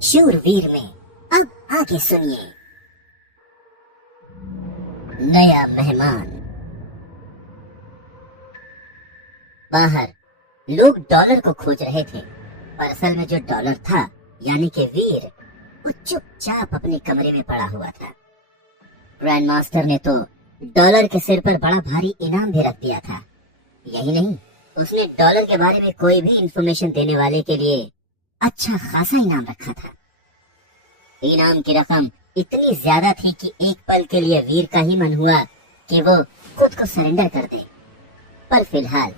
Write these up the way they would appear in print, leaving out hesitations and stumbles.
शूरवीर में अब आगे सुनिए। नया मेहमान। बाहर लोग डॉलर को खोज रहे थे, पर असल में जो डॉलर था यानी कि वीर, वो चुपचाप अपने कमरे में पड़ा हुआ था। ग्रैंड मास्टर ने तो डॉलर के सिर पर बड़ा भारी इनाम भी रख दिया था। यही नहीं, उसने डॉलर के बारे में कोई भी इंफॉर्मेशन देने वाले के लिए अच्छा खासा इनाम रखा था। इनाम की रकम इतनी ज्यादा थी कि एक पल के लिए वीर का ही मन हुआ कि वो खुद को सरेंडर कर दे। पर फिलहाल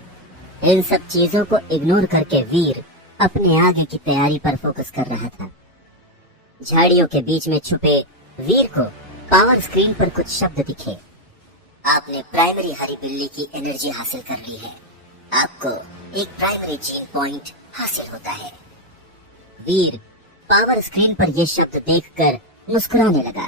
इन सब चीजों को इग्नोर करके वीर अपने आगे की तैयारी पर फोकस कर रहा था। झाड़ियों के बीच में छुपे वीर को पावर स्क्रीन पर कुछ शब्द दिखे। आपने प्राइमरी हरी बिल्ली की एनर्जी हासिल कर ली है। आपको एक प्राइमरी जीन पॉइंट हासिल होता है। वीर पावर स्क्रीन पर यह शब्द देखकर मुस्कुराने लगा।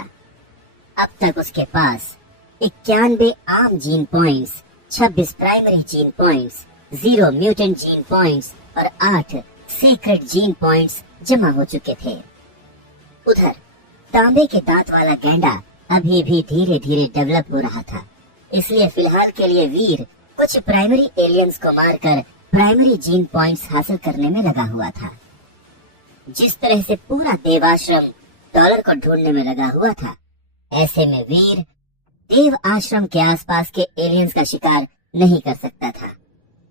अब तक उसके पास 91 आम gene points, 26 primary gene points, 0 mutant gene points और 8 सीक्रेट जीन पॉइंट्स जमा हो चुके थे। उधर तांबे के दांत वाला गैंडा अभी भी धीरे धीरे डेवलप हो रहा था, इसलिए फिलहाल के लिए वीर कुछ प्राइमरी एलियंस को मारकर प्राइमरी जीन पॉइंट्स हासिल करने में लगा हुआ था। जिस तरह से पूरा देवाश्रम डॉलर को ढूंढने में लगा हुआ था, ऐसे में वीर देव आश्रम के आसपास के एलियंस का शिकार नहीं कर सकता था।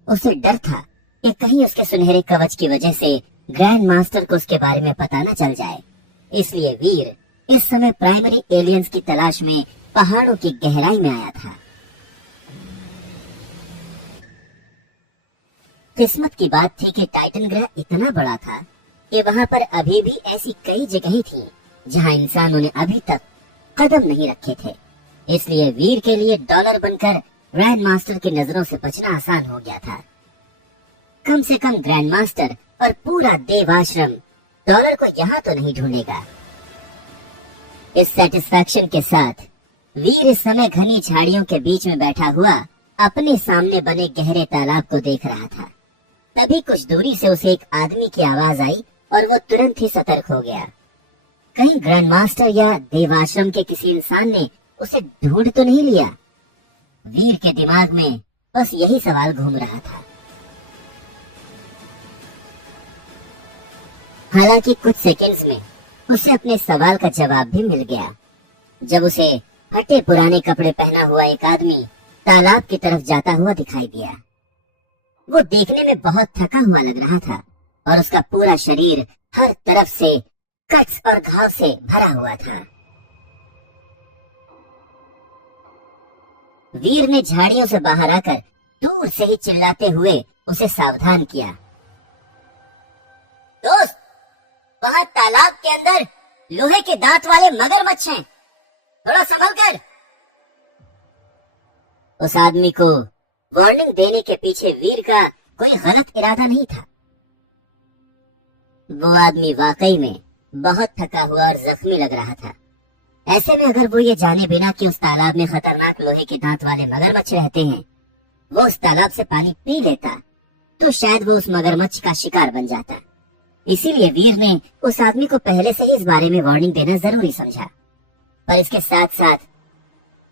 उसे डर था कि कहीं उसके सुनहरे कवच की वजह से ग्रैंड मास्टर को उसके बारे में पता न चल जाए। इसलिए वीर इस समय प्राइमरी एलियंस की तलाश में पहाड़ों की गहराई में आया था। किस्मत की बात थी कि टाइटन ग्रह इतना बड़ा था कि वहां पर अभी भी ऐसी कई जगहें थीं जहां इंसानों ने अभी तक कदम नहीं रखे थे। इसलिए वीर के लिए डॉलर बनकर ग्रैंड मास्टर की नजरों से बचना आसान हो गया था। कम से कम ग्रैंड मास्टर और पूरा देवाश्रम डॉलर को यहाँ तो नहीं ढूंढेगा। इस सेटिस्फैक्शन के साथ वीर इस समय घनी झाड़ियों के बीच में बैठा हुआ अपने सामने बने गहरे तालाब को देख रहा था। तभी कुछ दूरी से उसे एक आदमी की आवाज आई और वो तुरंत ही सतर्क हो गया। कहीं ग्रैंड मास्टर या देवाश्रम के किसी इंसान ने उसे ढूंढ तो नहीं लिया। वीर के दिमाग में बस यही सवाल घूम रहा था। हालांकि कुछ सेकंड्स में उसे अपने सवाल का जवाब भी मिल गया, जब उसे फटे पुराने कपड़े पहना हुआ एक आदमी तालाब की तरफ जाता हुआ दिखाई दिया। वो देखने में बहुत थका हुआ लग रहा था और उसका पूरा शरीर हर तरफ से कट्स और घाव से भरा हुआ था। वीर ने झाड़ियों से बाहर आकर दूर से ही चिल्लाते हुए उसे सावधान किया। दोस्त, वहां तालाब के अंदर लोहे के दांत वाले मगरमच्छ हैं, थोड़ा संभल कर। उस आदमी को वार्निंग देने के पीछे वीर का कोई गलत इरादा नहीं था। वो आदमी वाकई में बहुत थका हुआ और जख्मी लग रहा था। ऐसे में अगर वो ये जाने बिना कि उस तालाब में खतरनाक लोहे के दांत वाले मगरमच्छ रहते हैं, वो उस तालाब से पानी पी लेता, तो शायद वो उस मगरमच्छ का शिकार बन जाता। इसीलिए वीर ने उस आदमी को पहले से ही इस बारे में वार्निंग देना जरूरी समझा। पर इसके साथ साथ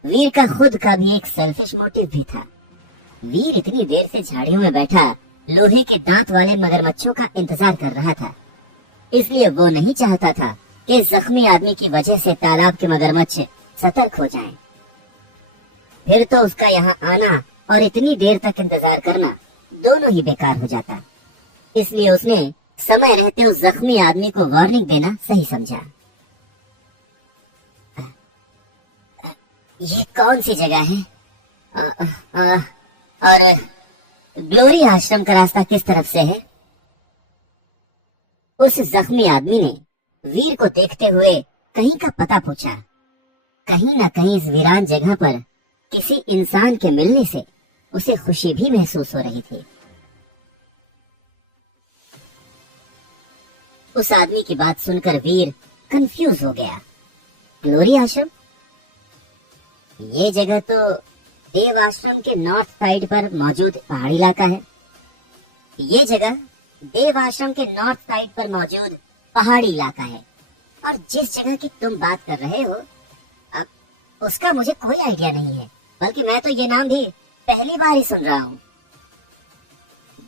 वीर का खुद का भी एक सेल्फिश मोटिव भी था। वीर इतनी देर से झाड़ियों में बैठा लोहे के दांत वाले मगरमच्छों का इंतजार कर रहा था, इसलिए वो नहीं चाहता था कि इस जख्मी आदमी की वजह से तालाब के मगरमच्छ सतर्क हो जाएं। फिर तो उसका यहाँ आना और इतनी देर तक इंतजार करना दोनों ही बेकार हो जाता। इसलिए उसने समय रहते उस जख्मी आदमी को वार्निंग देना सही समझा। ये कौन सी जगह है? और ग्लोरी आश्रम का रास्ता किस तरफ से है? उस जख्मी आदमी ने वीर को देखते हुए कहीं का पता पूछा। कहीं ना कहीं इस वीरान जगह पर किसी इंसान के मिलने से उसे खुशी भी महसूस हो रही थी। उस आदमी की बात सुनकर वीर कंफ्यूज हो गया। ग्लोरी आश्रम? ये जगह तो देव आश्रम के नॉर्थ साइड पर मौजूद पहाड़ी इलाका है। ये जगह देव आश्रम के नॉर्थ साइड पर मौजूद पहाड़ी इलाका है, और जिस जगह की तुम बात कर रहे हो अब उसका मुझे कोई आइडिया नहीं है, बल्कि मैं तो ये नाम भी पहली बार ही सुन रहा हूँ।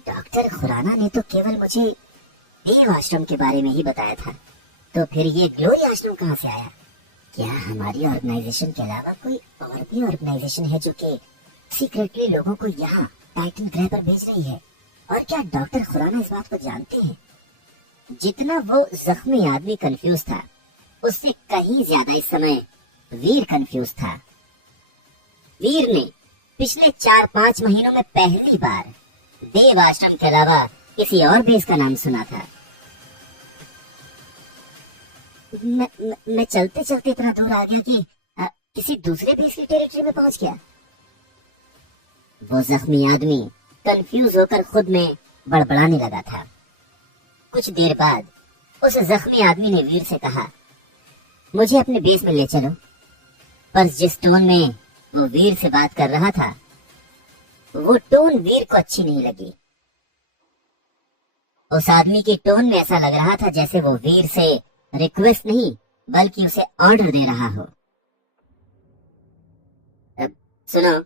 डॉक्टर खुराना ने तो केवल मुझे देव आश्रम के बारे में ही बताया था, तो फिर ये ग्लोरी आश्रम कहाँ से आया? क्या हमारी ऑर्गेनाइजेशन के अलावा कोई और भी ऑर्गेनाइजेशन है जो कि सीक्रेटली लोगों को यहाँ टाइटन ग्रह पर भेज रही है? और क्या डॉक्टर खुराना इस बात को जानते हैं? जितना वो जख्मी आदमी कंफ्यूज था, उससे कहीं ज्यादा इस समय वीर कंफ्यूज था। वीर ने पिछले 4-5 महीनों में पहली बार देव आश्रम के अलावा किसी और बेस का नाम सुना था। मैं चलते चलते इतना दूर आ गया कि किसी दूसरे बेस की टेरिटरी में पहुंच गया। वो जख्मी आदमी कंफ्यूज होकर खुद में बड़बड़ाने लगा था। कुछ देर बाद उस जख्मी आदमी ने वीर से कहा, मुझे अपने बेस में ले चलो। पर जिस टोन में वो वीर से बात कर रहा था, वो टोन वीर को अच्छी नहीं लगी। उस आदमी की टोन में ऐसा लग रहा था जैसे वो वीर से रिक्वेस्ट नहीं बल्कि उसे ऑर्डर दे रहा हो। सुनो,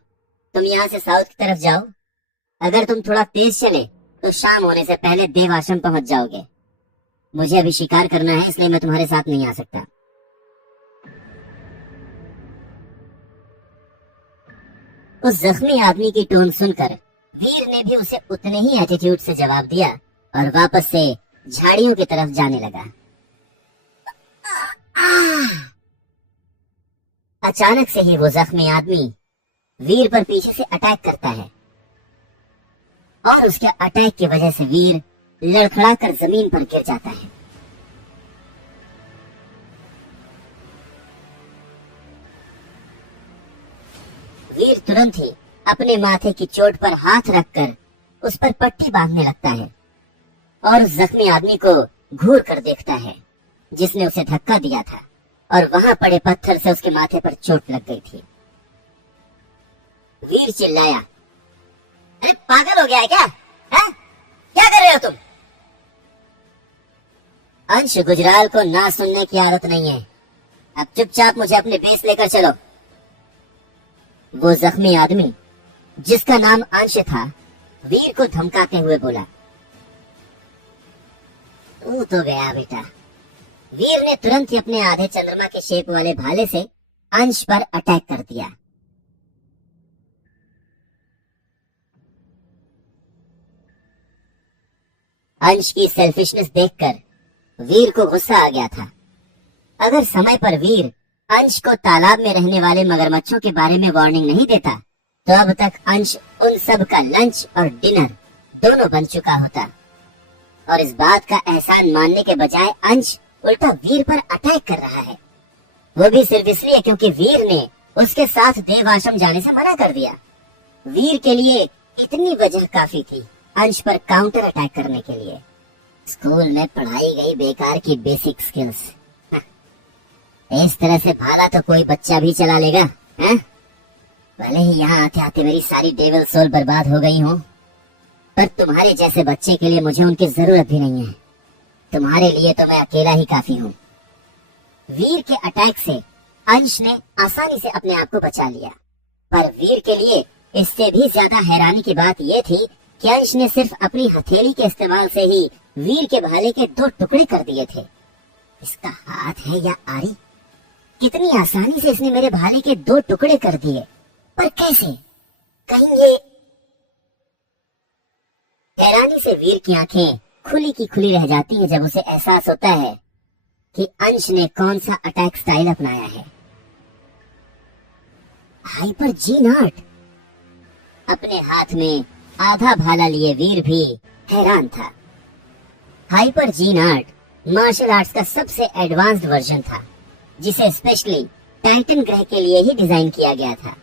तुम यहाँ से साउथ की तरफ जाओ। अगर तुम थोड़ा तेज चले तो शाम होने से पहले देव आश्रम पहुंच जाओगे। मुझे अभी शिकार करना है, इसलिए मैं तुम्हारे साथ नहीं आ सकता। उस जख्मी आदमी की टोन सुनकर वीर ने भी उसे उतने ही एटीट्यूड से जवाब दिया और वापस से झाड़ियों की तरफ जाने लगा। अचानक से ही वो जख्मी आदमी वीर पर पीछे से अटैक करता है और उसके अटैक की वजह से वीर लड़खड़ाकर जमीन पर गिर जाता है। वीर तुरंत ही अपने माथे की चोट पर हाथ रखकर उस पर पट्टी बांधने लगता है और उस जख्मी आदमी को घूर कर देखता है जिसने उसे धक्का दिया था और वहां पड़े पत्थर से उसके माथे पर चोट लग गई थी। वीर चिल्लाया, अरे पागल हो गया है क्या? है? क्या कर रहे हो तुम? अंश गुजराल को ना सुनने की आदत नहीं है। अब चुपचाप मुझे अपने बेस लेकर चलो। वो जख्मी आदमी जिसका नाम अंश था वीर को धमकाते हुए बोला। तू तो गया बेटा। वीर ने तुरंत ही अपने आधे चंद्रमा के शेप वाले भाले से अंश पर अटैक कर दिया। अंश की सेल्फिशनेस देखकर वीर को गुस्सा आ गया था। अगर समय पर वीर अंश को तालाब में रहने वाले मगरमच्छों के बारे में वार्निंग नहीं देता तो अब तक अंश उन सब का लंच और डिनर दोनों बन चुका होता। और इस बात का एहसान मानने के बजाय अंश उल्टा वीर पर अटैक कर रहा है, वो भी सिर्फ इसलिए क्योंकि वीर ने उसके साथ देव आश्रम जाने से मना कर दिया। वीर के लिए इतनी वजह काफी थी अंश पर काउंटर अटैक करने के लिए। स्कूल में पढ़ाई गई बेकार की बेसिक स्किल्स, इस तरह से भाला तो कोई बच्चा भी चला लेगा। भले ही यहाँ आते आते मेरी सारी डेविल सोल बर्बाद हो गई हो, पर तुम्हारे जैसे बच्चे के लिए मुझे उनकी जरूरत भी नहीं है। तुम्हारे लिए तो मैं अकेला ही काफी हूँ। वीर के अटैक से अंश ने आसानी से अपने आप को बचा लिया, पर वीर के लिए इससे भी ज्यादा हैरानी की बात यह थी कि अंश ने सिर्फ अपनी हथेली के इस्तेमाल से ही वीर के भाले के 2 टुकड़े कर दिए थे। इसका हाथ है या आरी? कितनी आसानी से इसने मेरे भाले के 2 टुकड़े कर दिए, पर कैसे? कहीं ये... हैरानी से वीर की आंखें खुली की खुली रह जाती है जब उसे एहसास होता है कि अंश ने कौन सा अटैक स्टाइल अपनाया है। Hyper G0। अपने हाथ में आधा भाला लिए वीर भी हैरान था। हाइपर G0 मार्शल आर्ट्स का सबसे एडवांस्ड वर्जन था जिसे स्पेशली टाइटन ग्रह के लिए ही डिजाइन किया गया था।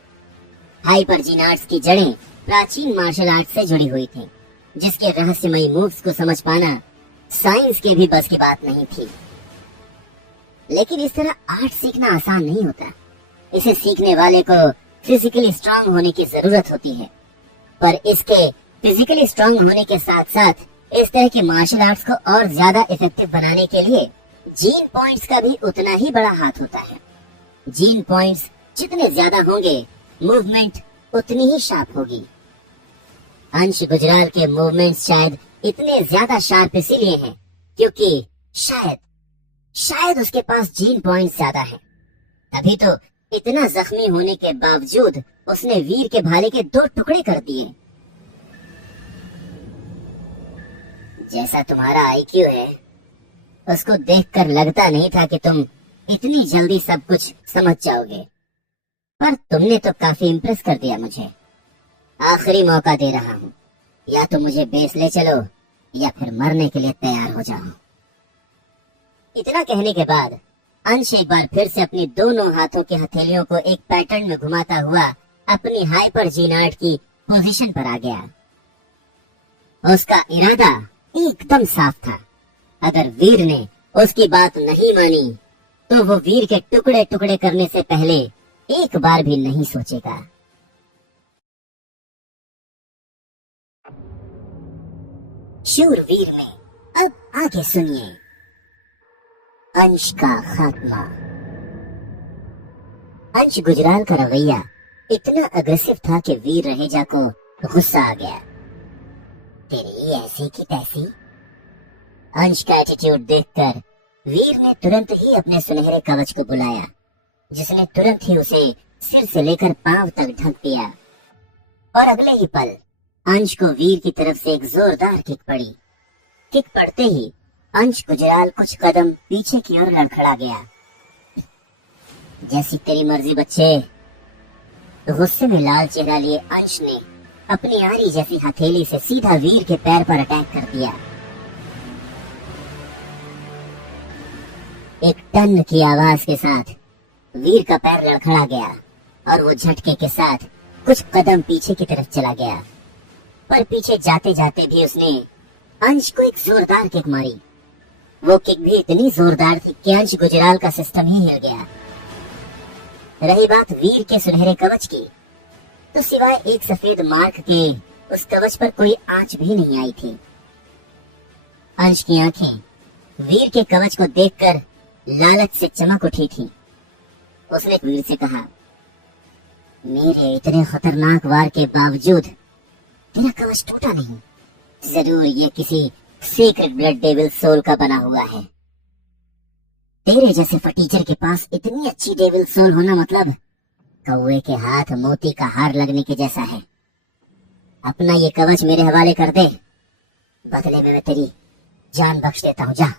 हाइपर G0 की जड़ें प्राचीन मार्शल आर्ट से जुड़ी हुई थी, जिसके रहस्यमयी मूव्स को समझ पाना साइंस के भी बस की बात नहीं थी। लेकिन इस तरह आर्ट सीखना आसान नहीं होता। इसे सीखने वाले को फिजिकली स्ट्रांग होने की जरूरत होती है, पर इसके फिजिकली स्ट्रांग होने के साथ साथ इस तरह के मार्शल आर्ट्स को और ज्यादा इफेक्टिव बनाने के लिए जीन पॉइंट्स का भी उतना ही बड़ा हाथ होता है। जीन पॉइंट्स जितने ज्यादा होंगे, मूवमेंट उतनी ही शार्प होगी। अंश गुजराल के मूवमेंट्स शायद इतने ज्यादा शार्प इसीलिए हैं क्योंकि शायद उसके पास जीन पॉइंट्स ज्यादा है। तभी तो इतना जख्मी होने के बावजूद उसने वीर के भाले के 2 टुकड़े कर दिए। जैसा तुम्हारा आईक्यू है, उसको देखकर लगता नहीं था कि तुम इतनी जल्दी सब कुछ समझ जाओगे, पर तुमने तो काफी इम्प्रेस कर दिया मुझे। आखिरी मौका दे रहा हूँ, या तो मुझे बेस ले चलो या फिर मरने के लिए तैयार हो जाओ। इतना कहने के बाद अंश एक बार फिर से अपनी दोनों हाथों की हथेलियों को एक पैटर्न में घुमाता हुआ अपनी हाइपर जीनार्ड की पोजीशन पर आ गया। उसका इरादा एकदम साफ था। अगर वीर ने उसकी बात नहीं मानी तो वो वीर के टुकड़े टुकड़े करने से पहले एक बार भी नहीं सोचेगा। शूरवीर में अब आगे सुनिए अंश का खात्मा। अंश गुजराल का रवैया इतना अग्रेसिव था कि वीर रहेजा को गुस्सा आ गया। तेरी ऐसी की तैसी। अंश का एटीट्यूड देखकर वीर ने तुरंत ही अपने सुनहरे कवच को बुलाया, जिसने तुरंत ही उसे सिर से लेकर पांव तक ढक दिया। और अगले ही पल अंश को वीर की तरफ से एक जोरदार किक पड़ी। किक पड़ते ही अंश गुजराल कुछ कदम पीछे की ओर लड़खड़ा गया। जैसी तेरी मर्जी बच्चे। गुस्से में लाल चेहरा लिए अंश ने अपनी आरी जैसी हथेली से सीधा वीर के पैर पर अटैक कर दिया। एक टन की आवाज के साथ वीर का पैर लड़खड़ा गया और वो झटके के साथ कुछ कदम पीछे की तरफ चला गया। पर पीछे जाते जाते भी उसने अंश को एक जोरदार किक मारी। वो किक भी इतनी जोरदार थी कि अंश गुजराल का सिस्टम ही हिल गया। रही बात वीर के सुनहरे कवच की, तो सिवाय एक सफेद मार्क के उस कवच पर कोई आंच भी नहीं आई थी। अंश की आंखें वीर के कवच को देखकर लालच से चमक उठी थी। उसने वीर से कहा, मेरे इतने खतरनाक वार के बावजूद तेरा कवच टूटा नहीं। जरूर ये किसी सीक्रेट ब्लड डेविल सोल का बना हुआ है। तेरे जैसे फटीचर के पास इतनी अच्छी डेविल सोल होना मतलब कौवे के हाथ मोती का हार लगने के जैसा है। अपना ये कवच मेरे हवाले कर दे, बदले में मैं तेरी जान बख्श देता हूँ। जा।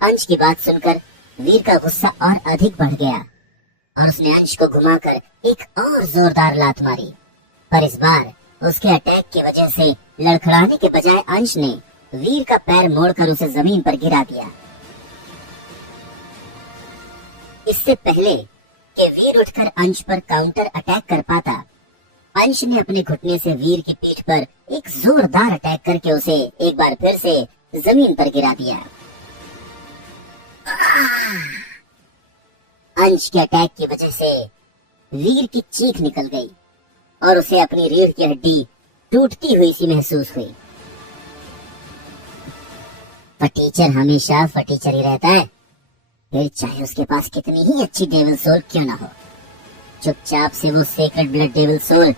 अंश की बात सुनकर वीर का गुस्सा और अधिक बढ़ गया और उसने अंश को घुमाकर एक और जोरदार लात मारी। पर इस बार उसके अटैक की वजह से लड़खड़ाने के बजाय अंश ने वीर का पैर मोड़कर उसे जमीन पर गिरा दिया। इससे पहले कि वीर उठकर अंश पर काउंटर अटैक कर पाता, अंश ने अपने घुटने से वीर की पीठ पर एक जोरदार अटैक करके उसे एक बार फिर से जमीन पर गिरा दिया। अंश के अटैक की वजह से वीर की चीख निकल गई और उसे अपनी रीढ़ की हड्डी टूटती हुई सी महसूस हुई। फटीचर हमेशा फटीचर ही रहता है, फिर चाहे उसके पास कितनी ही अच्छी डेविल सोल क्यों ना हो। चुपचाप से वो सेक्रेड ब्लड डेविल सोल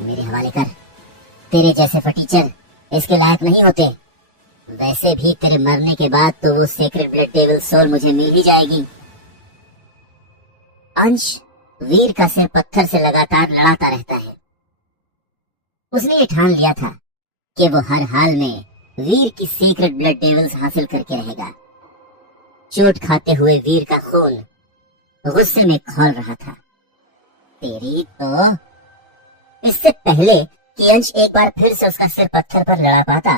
मेरे हवाले कर। तेरे जैसे फटीचर इसके लायक नहीं होते। वैसे भी तेरे मरने के बाद तो वो सेक्रेड ब्लड डेविल सोल मुझे मिल ही जाएगी। अंश वीर का सिर पत्थर से लगातार लड़ाता रहता है। उसने ये ठान लिया था कि वो हर हाल में वीर की सीक्रेट ब्लड डेविल्स हासिल करके रहेगा। चोट खाते हुए वीर का खून गुस्से में खौल रहा था। तेरी तो। इससे पहले कि अंश एक बार फिर से उसका सिर पत्थर पर लड़ा पाता,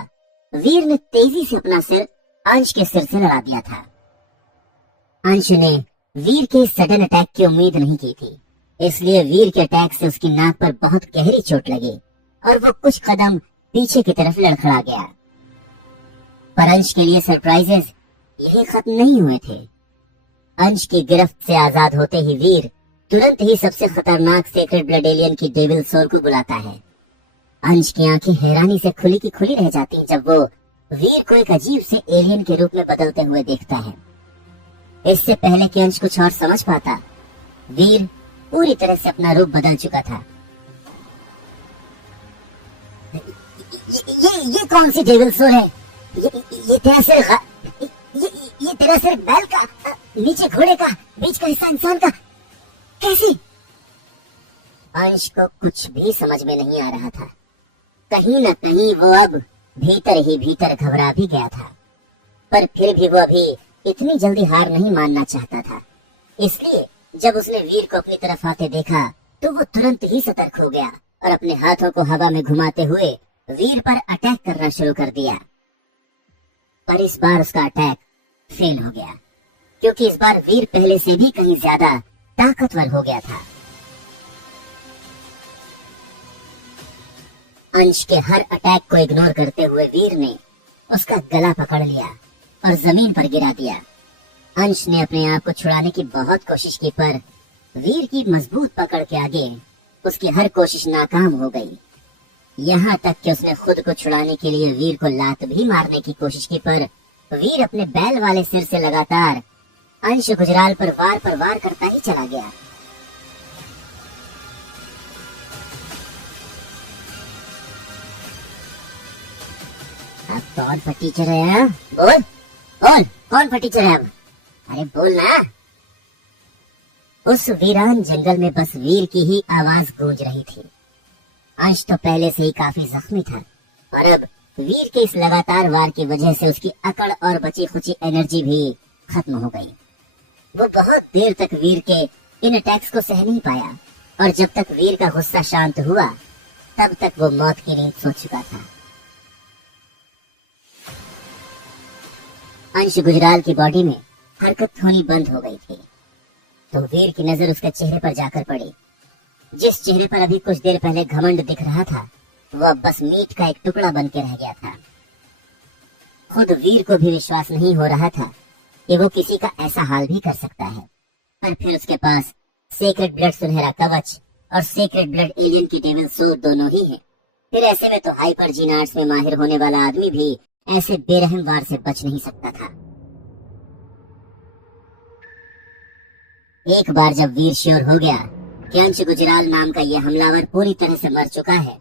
वीर ने तेजी से अपना सिर अंश के सिर से लड़ा दिया था। अंश ने वीर के सडन अटैक की उम्मीद नहीं की थी, इसलिए वीर के अटैक से उसकी नाक पर बहुत गहरी चोट लगी और वो कुछ कदम पीछे की तरफ लड़खड़ा गया। पर अंश के लिए सरप्राइजेस यही खत्म नहीं हुए थे। अंश की गिरफ्त से आजाद होते ही वीर तुरंत ही सबसे खतरनाक सेक्रेट ब्लड एलियन की डेविल सोल को बुलाता है। अंश की आंखें हैरानी से खुली की खुली रह जाती जब वो वीर को एक अजीब से एलियन के रूप में बदलते हुए देखता है। इससे पहले कि अंश कुछ और समझ पाता, वीर पूरी तरह से अपना रूप बदल चुका था। ये कौन सी डेविल सोल है? ये तेरा सिर ये तेरा सिर बैल का, नीचे घोड़े का, बीच का हिस्सा इंसान का, कैसी? अंश को कुछ भी समझ में नहीं आ रहा था। कहीं न कहीं वो अब भीतर ही भीतर घबरा भी गया था, पर फिर भी वो अभी इतनी जल्दी हार नहीं मानना चाहता था। इसलिए जब उसने वीर को अपनी तरफ आते देखा तो वो तुरंत ही सतर्क हो गया और अपने हाथों को हवा में घुमाते हुए वीर पर अटैक करना शुरू कर दिया। पर इस बार उसका अटैक फेल हो गया, क्योंकि इस बार वीर पहले से भी कहीं ज्यादा ताकतवर हो गया था। अंश के हर अटैक को इग्नोर करते हुए वीर ने उसका गला पकड़ लिया और जमीन पर गिरा दिया। अंश ने अपने आप को छुड़ाने की बहुत कोशिश की, पर वीर की मजबूत पकड़ के आगे उसकी हर कोशिश नाकाम हो गई। यहाँ तक कि उसने खुद को छुड़ाने के लिए वीर को लात भी मारने की कोशिश की, पर वीर अपने बैल वाले सिर से लगातार अंश गुजराल पर वार करता ही चला गया। अब कौन सा टीचर है? बोल बोल, कौन सा टीचर है? अरे बोल ना। उस वीरान जंगल में बस वीर की ही आवाज गूंज रही थी। अंश तो पहले से ही काफी जख्मी था और अब वीर के इस लगातार वार की वजह से उसकी अकड़ और बची खुची एनर्जी भी खत्म हो गई। वो बहुत देर तक वीर के इन अटैक्स को सह नहीं पाया और जब तक वीर का गुस्सा शांत हुआ तब तक वो मौत की नींद सो चुका था। अंश गुजराल की बॉडी में हरकत होनी बंद हो गई थी, तो वीर की नजर उसके चेहरे पर जाकर पड़ी। जिस चेहरे पर अभी कुछ देर पहले घमंड दिख रहा था, वो अब बस मीट का एक टुकड़ा बन के रह गया था। खुद वीर को भी विश्वास नहीं हो रहा था कि वो किसी का ऐसा हाल भी कर सकता है, पर फिर उसके पास सेक्रेट ब्लड सुनहरा कवच और सेक्रेट ब्लड एलियन की डेविल सोल दोनों ही है। फिर ऐसे में तो हाइपर जीन आर्ट्स में माहिर होने वाला आदमी भी ऐसे बेरहम वार से बच नहीं सकता था। एक बार जब वीर श्योर हो गया कि अंश गुजराल नाम का यह हमलावर पूरी तरह से मर चुका है,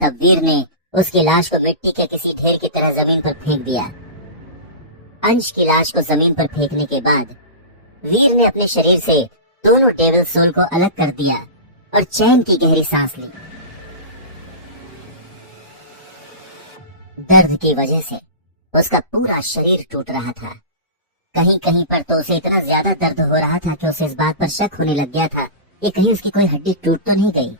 तब वीर ने उसकी लाश को मिट्टी के किसी ढेर की तरह जमीन पर फेंक दिया। अंश की लाश को जमीन पर फेंकने के बाद वीर ने अपने शरीर से दोनों डेविल सोल को अलग कर दिया और चैन की गहरी सांस ली। दर्द की वजह से उसका पूरा शरीर टूट रहा था। कहीं कहीं पर तो उसे इतना ज्यादा दर्द हो रहा था कि उसे इस बात पर शक होने लग गया था कि कहीं उसकी कोई हड्डी टूट तो नहीं गई।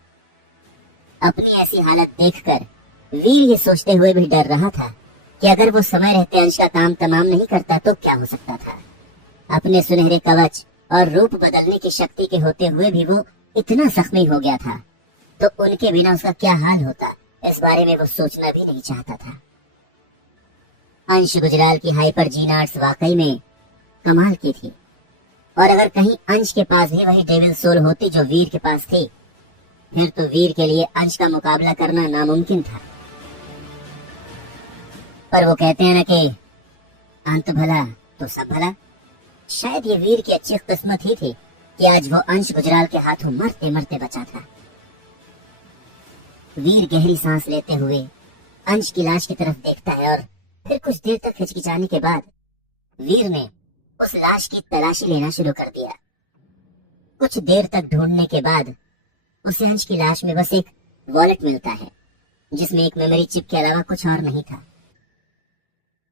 अपनी ऐसी हालत देखकर वीर ये सोचते हुए भी डर रहा था कि अगर वो समय रहते अंश का काम तमाम नहीं करता तो क्या हो सकता था। अपने सुनहरे कवच और रूप बदलने की शक्ति के होते हुए भी वो इतना जख्मी हो गया था, तो उनके बिना उसका क्या हाल होता, इस बारे में वो सोचना भी नहीं चाहता था। अंश गुजराल की हाइपर जीन आर्ट्स वाकई में कमाल की थी, और अगर कहीं अंश के पास भी वही डेविल सोल होती जो वीर के पास थी, फिर तो वीर के लिए अंश का मुकाबला करना नामुमकिन था। पर वो कहते हैं ना कि अंत भला तो सब भला। शायद ये वीर की अच्छी किस्मत ही थी कि आज वो अंश गुजराल के हाथों मरते मरते बचा था। वीर गहरी सांस लेते हुए अंश की लाश की तरफ देखता है और फिर कुछ देर तक हिचकिचाने के बाद वीर ने उस लाश की तलाशी लेना शुरू कर दिया। कुछ देर तक ढूंढने के बाद उसे अंश की लाश में बस एक वॉलेट मिलता है, जिसमें एक मेमोरी चिप के अलावा कुछ और नहीं था।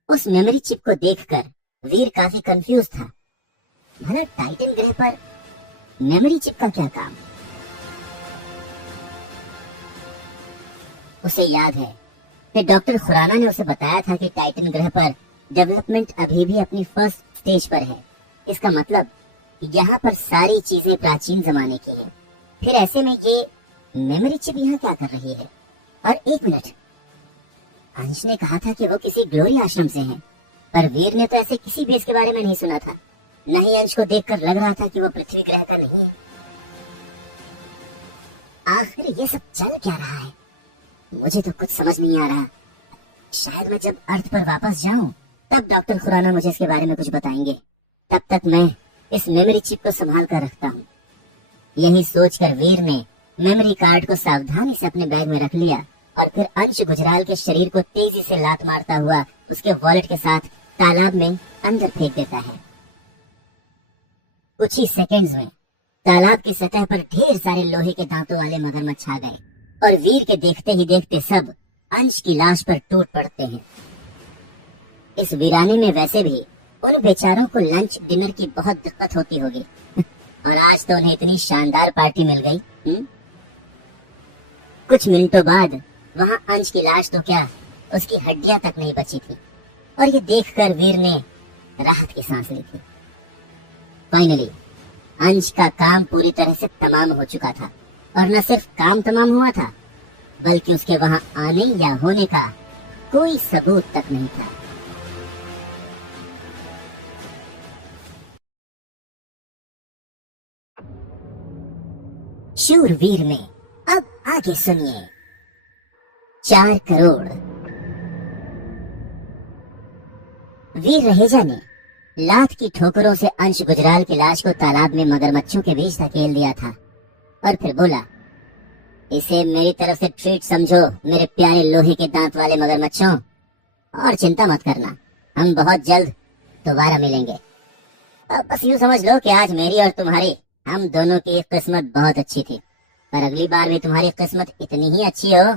उस मेमोरी चिप को देखकर वीर काफी कंफ्यूज था। भला टाइटन ग्रह पर मेमोरी चिप का क्या काम? उसे याद है कि डॉक्टर खुराना ने उसे बताया था कि टाइटन ग्रह पर डेवलपमेंट अभी भी अपनी फर्स्ट स्टेज पर है। इसका मतलब यहाँ पर सारी चीजें प्राचीन जमाने की हैं। फिर ऐसे में ये मेमोरी चिप यहाँ क्या कर रही है? और एक मिनट, अंश ने कहा था कि वो किसी ग्लोरी आश्रम से हैं, पर वीर ने तो ऐसे किसी बेस के बारे में नहीं सुना था। न ही अंश को देखकर लग रहा था कि वो पृथ्वी ग्रह का नहीं है। आखिर ये सब चल क्या रहा है? मुझे तो कुछ समझ नहीं आ रहा। शायद मैं जब अर्थ पर वापस जाऊं तब डॉक्टर खुराना मुझे इसके बारे में कुछ बताएंगे। तब तक मैं इस मेमोरी चिप को संभाल कर रखता हूँ। यही सोचकर वीर ने मेमोरी कार्ड को सावधानी से अपने बैग में रख लिया और फिर अंश गुजराल के शरीर को तेजी से लात मारता हुआ उसके वॉलेट के साथ तालाब में अंदर फेंक देता है। कुछ ही सेकंड्स में तालाब की सतह पर ढेर सारे लोहे के दांतों वाले मगरमच्छ आ गए और वीर के देखते ही देखते सब अंश की लाश पर टूट पड़ते हैं। इस वीराने में वैसे भी उन बेचारों को लंच डिनर की बहुत दिक्कत होती होगी और आज तो उन्हें इतनी शानदार पार्टी मिल गई। कुछ मिनटों बाद वहां अंश की लाश तो क्या, उसकी हड्डियां तक नहीं बची थी और ये देखकर वीर ने राहत की सांस ली थी। फाइनली अंश का काम पूरी तरह से तमाम हो चुका था और न सिर्फ काम तमाम हुआ था बल्कि उसके वहां आने या होने का कोई सबूत तक नहीं था। शूरवीर में अब आगे सुनिए। 4 करोड़। वीर रहेजा ने लात की ठोकरों से अंश गुजराल की लाश को तालाब में मगरमच्छों के बीच धकेल दिया था और फिर बोला, इसे मेरी तरफ से ट्रीट समझो मेरे प्यारे लोहे के दांत वाले मगरमच्छों, और चिंता मत करना, हम बहुत जल्द दोबारा मिलेंगे। अब बस यूं समझ लो कि आज मेरी और तुम्हारी, हम दोनों की किस्मत बहुत अच्छी थी, पर अगली बार भी तुम्हारी किस्मत इतनी ही अच्छी हो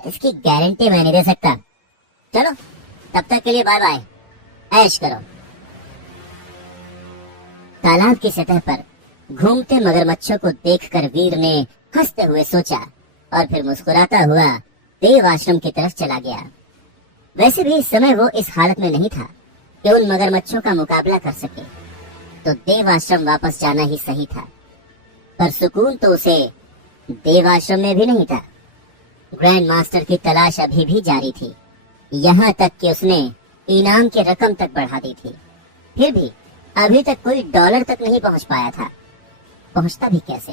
इसकी गारंटी मैं नहीं दे सकता। चलो तब तक के लिए बाय बाय, ऐश करो। तालाब की सतह पर घूमते मगरमच्छों को देखकर वीर ने हंसते हुए सोचा और फिर मुस्कुराता हुआ देव आश्रम की तरफ चला गया। वैसे भी इस समय वो इस हालत में नहीं था कि उन मगरमच्छों का मुकाबला कर सके, तो देव आश्रम वापस जाना ही सही था। पर सुकून तो उसे देव आश्रम में भी नहीं था। ग्रैंड मास्टर की तलाश अभी भी जारी थी, यहाँ तक कि उसने इनाम की रकम तक बढ़ा दी थी। फिर भी अभी तक कोई डॉलर तक नहीं पहुंच पाया था। पहुंचता भी कैसे?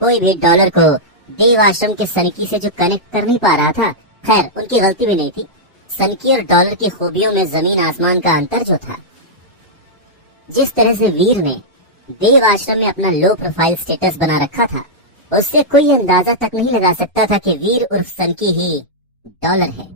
कोई भी डॉलर को देव आश्रम के सनकी से जो कनेक्ट कर नहीं पा रहा था, खैर उनकी गलती भी नहीं थी। सनकी और डॉलर की खूबियों में जमीन आसमान का अंतर जो था। जिस तरह से वीर ने देव आश्रम में अपना लो प्रोफाइल स्टेटस बना रखा था, उससे कोई अंदाजा तक नहीं लगा सकता था कि वीर उर्फ सनकी ही डॉलर है।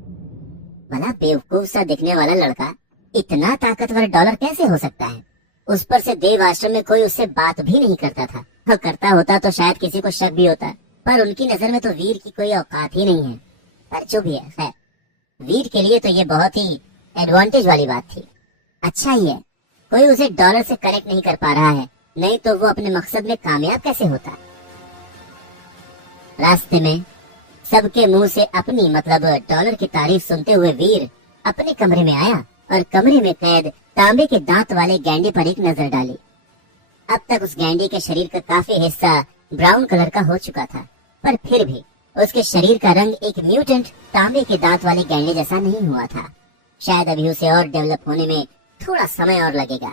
भला बेवकूफ सा दिखने वाला लड़का इतना ताकतवर डॉलर कैसे हो सकता है? उस पर से देव आश्रम में कोई उससे बात भी नहीं करता था, और करता होता तो शायद किसी को शक भी होता, पर उनकी नजर में तो वीर की कोई औकात ही नहीं है। पर जो भी है, खैर वीर के लिए तो ये बहुत ही एडवांटेज वाली बात थी। अच्छा ही है कोई उसे डॉलर से कनेक्ट नहीं कर पा रहा है, नहीं तो वो अपने मकसद में कामयाब कैसे होता। रास्ते में सबके मुंह से अपनी मतलब डॉलर की तारीफ सुनते हुए वीर अपने कमरे में आया और कमरे में कैद तांबे के दांत वाले गैंडे पर एक नजर डाली। अब तक उस गैंडे के शरीर का काफी हिस्सा ब्राउन कलर का हो चुका था, पर फिर भी उसके शरीर का रंग एक म्यूटेंट तांबे के दांत वाले गैंडे जैसा नहीं हुआ था। शायद अभी उसे और डेवलप होने में थोड़ा समय और लगेगा।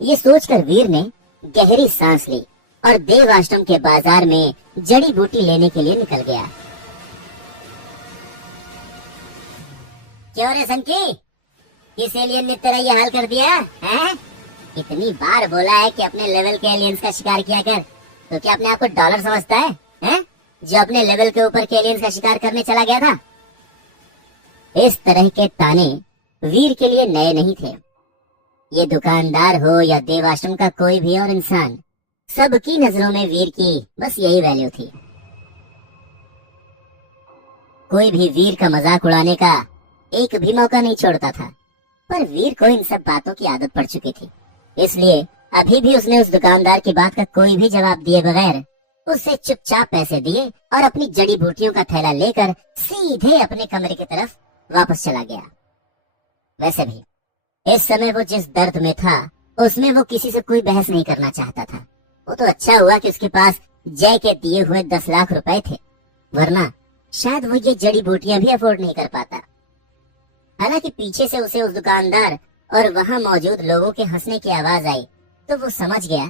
ये सोचकर वीर ने गहरी सांस ली और देव आश्रम के बाजार में जड़ी बूटी लेने के लिए निकल गया। क्यों रे सनकी, किस एलियन ने तेरा ये हाल कर दिया है? इतनी बार बोला है कि अपने लेवल के एलियंस का शिकार किया कर, तो क्या अपने आप को डॉलर समझता है? जो अपने लेवल के ऊपर के एलियंस का शिकार करने चला गया था। इस तरह के ताने वीर के लिए नए नहीं थे। ये दुकानदार हो या देव आश्रम का कोई भी और इंसान, सबकी नजरों में वीर की बस यही वैल्यू थी। कोई भी वीर का मजाक उड़ाने का एक भी मौका नहीं छोड़ता था, पर वीर को इन सब बातों की आदत पड़ चुकी थी। इसलिए अभी भी उसने उस दुकानदार की बात का कोई भी जवाब दिए बगैर उससे चुपचाप पैसे दिए और अपनी जड़ी बूटियों का थैला लेकर सीधे अपने कमरे की तरफ वापस चला गया। वैसे भी इस समय वो जिस दर्द में था, उसमें वो किसी से कोई बहस नहीं करना चाहता था। वो तो अच्छा हुआ कि उसके पास जय के दिए हुए 10 लाख रुपए थे, वरना शायद वो ये जड़ी बूटियां भी अफोर्ड नहीं कर पाता। हालांकि पीछे से उसे उस दुकानदार और वहां मौजूद लोगों के हंसने की आवाज आई, तो वो समझ गया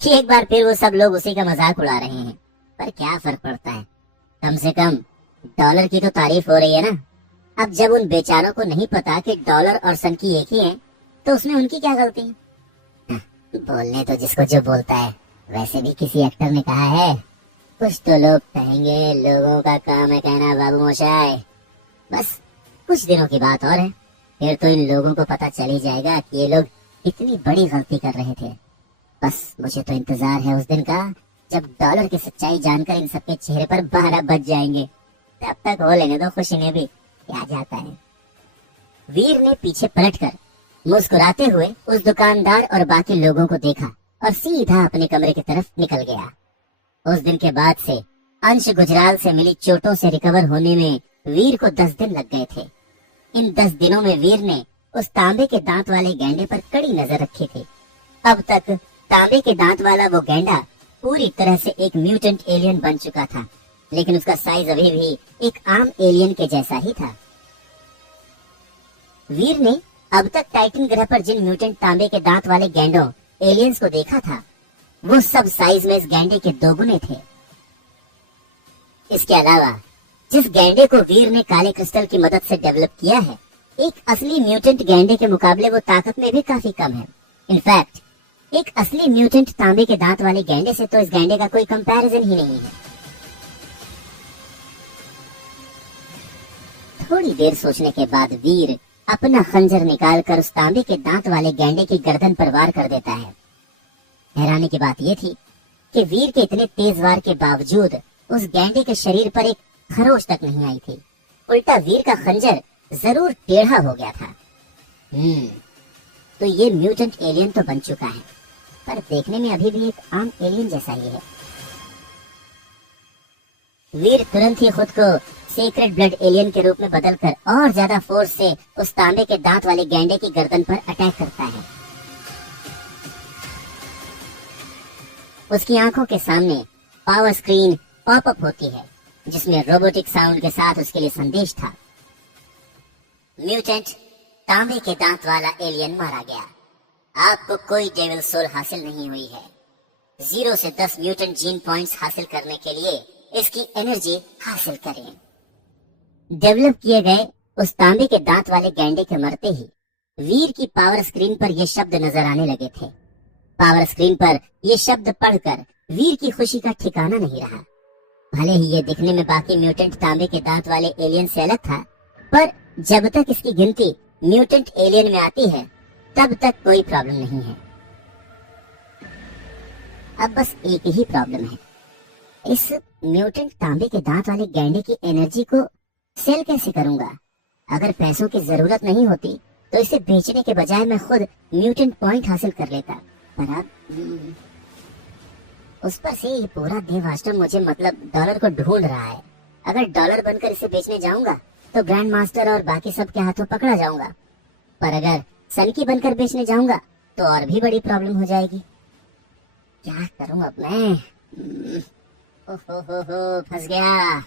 कि एक बार फिर वो सब लोग उसी का मजाक उड़ा रहे हैं। पर क्या फर्क पड़ता है, कम से कम डॉलर की तो तारीफ हो रही है ना। अब जब उन बेचारों को नहीं पता कि डॉलर और सन की एक ही है, तो उसमें उनकी क्या गलती है? बोलने तो जिसको जो बोलता है। वैसे भी किसी एक्टर ने कहा है, कुछ तो लोग कहेंगे, लोगों का काम है कहना बाबू मोशाय। बस कुछ दिनों की बात और है, फिर तो इन लोगों को पता चल ही जाएगा कि ये लोग इतनी बड़ी गलती कर रहे थे। बस मुझे तो इंतजार है उस दिन का, जब डॉलर की सच्चाई जानकर इन सबके चेहरे पर 12 बज जाएंगे। तब तक हो लेने दो खुशी ने भी, क्या जाता है। वीर ने पीछे पलटकर मुस्कुराते हुए उस दुकानदार और बाकी लोगों को देखा और सीधा अपने कमरे की तरफ निकल गया। उस दिन के बाद से अंश गुजराल से मिली चोटों से रिकवर होने में वीर को 10 दिन लग गए थे। इन 10 दिनों में वीर ने उस तांबे के दांत वाले गैंडे पर कड़ी नजर रखी थी। अब तक तांबे के दांत वाला वो गैंडा पूरी तरह से एक म्यूटेंट एलियन बन चुका था, लेकिन उसका साइज अभी भी एक आम एलियन के जैसा ही था। वीर ने अब तक टाइटन ग्रह पर जिन म्यूटेंट तांबे के दांत वाले गैंडों एलियंस को देखा था, वो सब साइज में इस गैंडे के 2 गुने थे। इसके अलावा जिस गैंडे को वीर ने काले क्रिस्टल की मदद से डेवलप किया है, एक असली म्यूटेंट गैंडे के मुकाबले वो ताकत में भी काफी कम है। इनफैक्ट एक असली म्यूटेंट तांबे के दांत वाले गैंडे से तो इस गैंडे का कोई कंपैरिजन ही नहीं है। थोड़ी देर सोचने के बाद वीर अपना खंजर निकालकर उस तांबे के दांत वाले गैंडे की गर्दन पर वार कर देता है। हैरानी की बात यह थी कि वीर के इतने तेज वार के बावजूद उस गैंडे के शरीर पर एक खरोच तक नहीं आई थी। उल्टा वीर का खंजर जरूर टेढ़ा हो गया था। तो ये म्यूटेंट एलियन तो बन चुका है, पर देखने में अभी भी एक आम एलियन जैसा ही है। वीर तुरंत ही खुद को सीक्रेट ब्लड एलियन के रूप में बदलकर और ज्यादा फोर्स से उस तांबे के दांत वाले गैंडे की गर्दन पर अटैक करता है। उसकी आंखों के सामने पावर स्क्रीन पॉपअप होती है, जिसमें रोबोटिक साउंड के साथ उसके लिए संदेश था। म्यूटेंट तांबे के दांत वाला एलियन मारा गया। आपको कोई डेविल सोल हासिल नहीं हुई है। 0 से 10 म्यूटेंट जीन पॉइंट्स हासिल करने के लिए इसकी एनर्जी हासिल करें। डेवलप किए गए उस तांबे के दांत वाले गैंडे के मरते ही वीर की पावर स्क्रीन पर ये शब्द नजर आने लगे थे। पावर स्क्रीन पर ये शब्द पढ़कर वीर की खुशी का ठिकाना नहीं रहा। भले ही ये दिखने में बाकी म्यूटेंट तांबे के दांत वाले एलियन से अलग था, पर जब तक इसकी गिनती म्यूटेंट एलियन में आती है, तब तक कोई प्रॉब्लम नहीं है। अब बस एक ही प्रॉब्लम है, इस म्यूटेंट तांबे के दांत वाले गैंडे की एनर्जी को सेल कैसे करूंगा। अगर पैसों की जरूरत नहीं होती तो इसे बेचने के बजाय मैं खुद म्यूटेंट पॉइंट हासिल कर लेता। पर अब उस पर से ये पूरा देवाश्रम मुझे मतलब डॉलर को ढूंढ रहा है। अगर डॉलर बनकर इसे बेचने जाऊंगा तो ग्रैंड मास्टर और बाकी सब के हाथों पकड़ा जाऊंगा, पर अगर सन की बनकर बेचने जाऊंगा तो और भी बड़ी प्रॉब्लम हो जाएगी। क्या करूं अब मैं? ओहो फंस गया।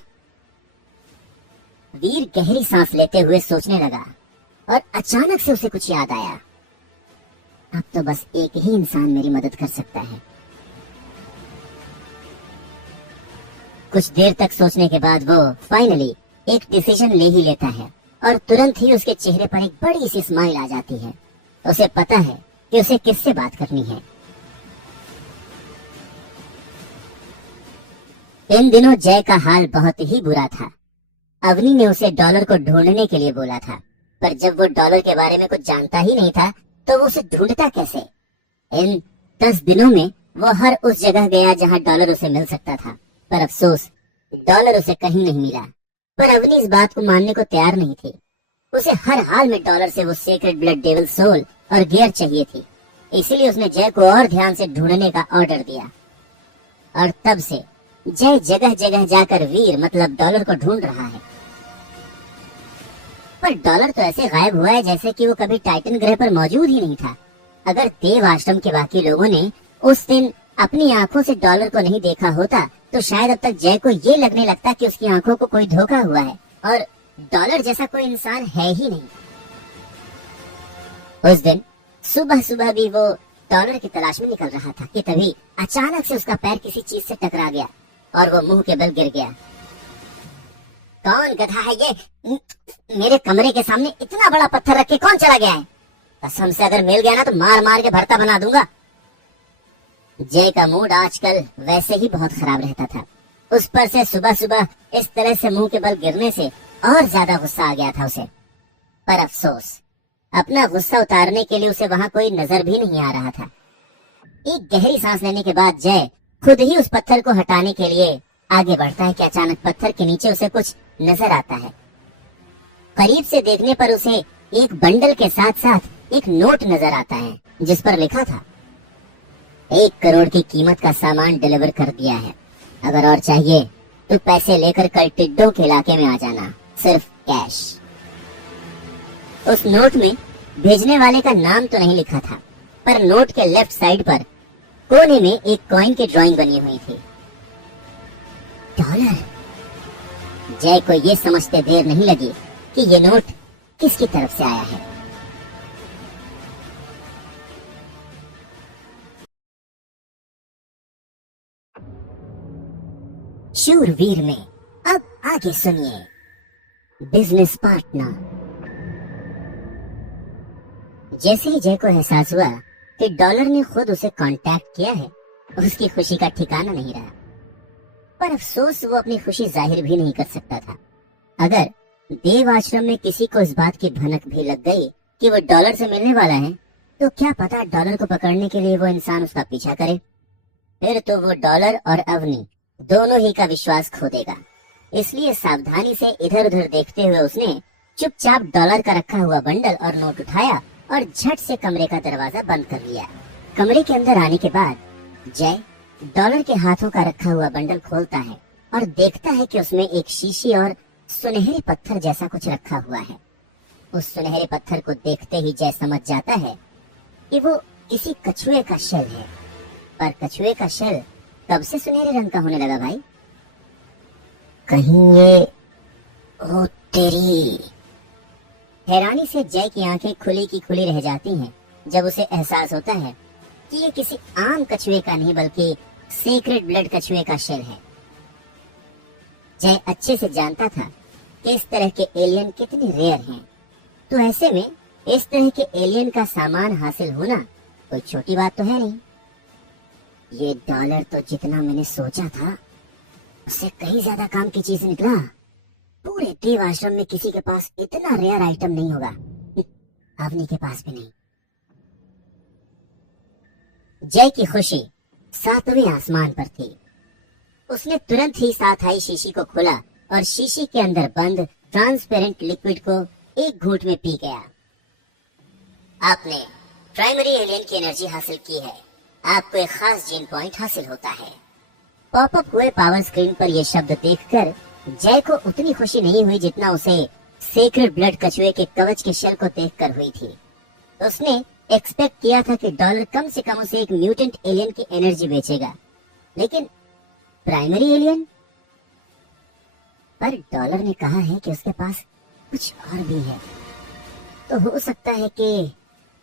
वीर गहरी सांस लेते हुए सोचने लगा और अचानक से उसे कुछ याद आया। अब तो बस एक ही इंसान मेरी मदद कर सकता है। कुछ देर तक सोचने के बाद वो फाइनली एक डिसीजन ले ही लेता है और तुरंत ही उसके चेहरे पर एक बड़ी सी स्माइल आ जाती है। उसे पता है कि उसे किससे बात करनी है। इन दिनों जय का हाल बहुत ही बुरा था। अवनी ने उसे डॉलर को ढूंढने के लिए बोला था, पर जब वो डॉलर के बारे में कुछ जानता ही नहीं था तो वो उसे ढूंढता कैसे। इन 10 दिनों में वो हर उस जगह गया जहां डॉलर उसे मिल सकता था, पर अफसोस डॉलर उसे कहीं नहीं मिला। पर अवनी इस बात को मानने को तैयार नहीं थी। उसे हर हाल में डॉलर से वो सीक्रेट ब्लड डेविल सोल और गियर चाहिए थी। इसीलिए उसने जय को और ध्यान से ढूंढने का ऑर्डर दिया और तब से जय जगह जगह जाकर वीर मतलब डॉलर को ढूंढ रहा है। पर डॉलर तो ऐसे गायब हुआ है जैसे कि वो कभी टाइटन ग्रह पर मौजूद ही नहीं था। अगर देव आश्रम के बाकी लोगों ने उस दिन अपनी आंखों से डॉलर को नहीं देखा होता तो शायद अब तक जय को ये लगने लगता कि उसकी आंखों को कोई धोखा हुआ है और डॉलर जैसा कोई इंसान है ही नहीं। उस दिन सुबह सुबह भी वो डॉलर की तलाश में निकल रहा था कि तभी अचानक से उसका पैर किसी चीज से टकरा गया और वो मुंह के बल गिर गया। कौन गधा है ये? मेरे कमरे के सामने इतना बड़ा पत्थर रख के कौन चला गया है? कसम से अगर मिल गया ना तो मार मार के भरता बना दूंगा। जय का मूड आजकल वैसे ही बहुत खराब रहता था। उस पर से सुबह सुबह इस तरह से मुंह के बल गिरने से और ज्यादा गुस्सा आ गया था उसे। पर अफसोस, अपना गुस्सा उतारने के लिए उसे वहां कोई नजर भी नहीं आ रहा था। एक गहरी सांस लेने के बाद जय खुद ही उस पत्थर को हटाने के लिए आगे बढ़ता है कि अचानक पत्थर के नीचे उसे कुछ नजर आता है। करीब से देखने पर उसे एक बंडल के साथ साथ एक नोट नजर आता है जिस पर लिखा था, 1 करोड़ की कीमत का सामान डिलीवर कर दिया है। अगर और चाहिए तो पैसे लेकर कल टिड्डों के इलाके में आ जाना, सिर्फ कैश। उस नोट में भेजने वाले का नाम तो नहीं लिखा था, पर नोट के लेफ्ट साइड पर कोने में एक कॉइन की ड्राइंग बनी हुई थी। डॉलर। जय को ये समझते देर नहीं लगी कि ये नोट किसकी तरफ से आया है। शूरवीर में अब आगे सुनिए, बिजनेस पार्टनर। जैसे ही जय को एहसास हुआ कि डॉलर ने खुद उसे कांटेक्ट किया है, उसकी खुशी का ठिकाना नहीं रहा। पर अफसोस, वो अपनी खुशी जाहिर भी नहीं कर सकता था। अगर देव आश्रम में किसी को इस बात की भनक भी लग गई कि वो डॉलर से मिलने वाला है, तो क्या पता डॉलर को पकड़ने के लिए वो इंसान उसका पीछा करे। फिर तो वो डॉलर और अवनी दोनों ही का विश्वास खो देगा। इसलिए सावधानी से इधर उधर देखते हुए उसने चुपचाप डॉलर का रखा हुआ बंडल और नोट उठाया और झट से कमरे का दरवाजा बंद कर लिया। कमरे के अंदर आने के बाद जय डॉलर के हाथों का रखा हुआ बंडल खोलता है और देखता है कि उसमें एक शीशी और सुनहरे पत्थर जैसा कुछ रखा हुआ है। उस सुनहरे पत्थर को देखते ही जय समझ जाता है कि वो किसी कछुए का शेल है। पर कछुए का शेल कब से सुनहरे रंग का होने लगा भाई? कहीं ये, ओ तेरी। हैरानी से जय की आंखें खुली की खुली रह जाती हैं जब उसे एहसास होता है कि ये किसी आम कछुए का नहीं बल्कि सीक्रेट ब्लड कछुए का शेल है। जय अच्छे से जानता था कि इस तरह के एलियन कितने रेयर हैं, तो ऐसे में इस तरह के एलियन का सामान हासिल होना कोई छोटी बात तो है नहीं। ये डॉलर तो जितना मैंने सोचा था उससे कहीं ज्यादा काम की चीज निकला। पूरे देव आश्रम में किसी के पास इतना रेयर आइटम नहीं होगा, अवनी के पास भी नहीं। जय की खुशी 7वें आसमान पर थी। उसने तुरंत ही साथ आई शीशी को खोला और शीशी के अंदर बंद ट्रांसपेरेंट लिक्विड को एक घूंट में पी गया। आपने प्राइमरी एलियन की एनर्जी हासिल की है। आपको एक खास जीन पॉइंट हासिल होता है। पॉपअप हुए पावर स्क्रीन पर यह शब्द देखकर जय को उतनी खुशी नहीं हुई जितना उसे सीक्रेट ब्लड कछुए के कवच के शेल को देखकर हुई थी। उसने एक्सपेक्ट किया था कि डॉलर कम से कम उसे एक म्यूटेंट एलियन की एनर्जी बेचेगा, लेकिन प्राइमरी एलियन? पर डॉलर ने कहा है कि उसके पास कुछ और भी है, तो हो सकता है कि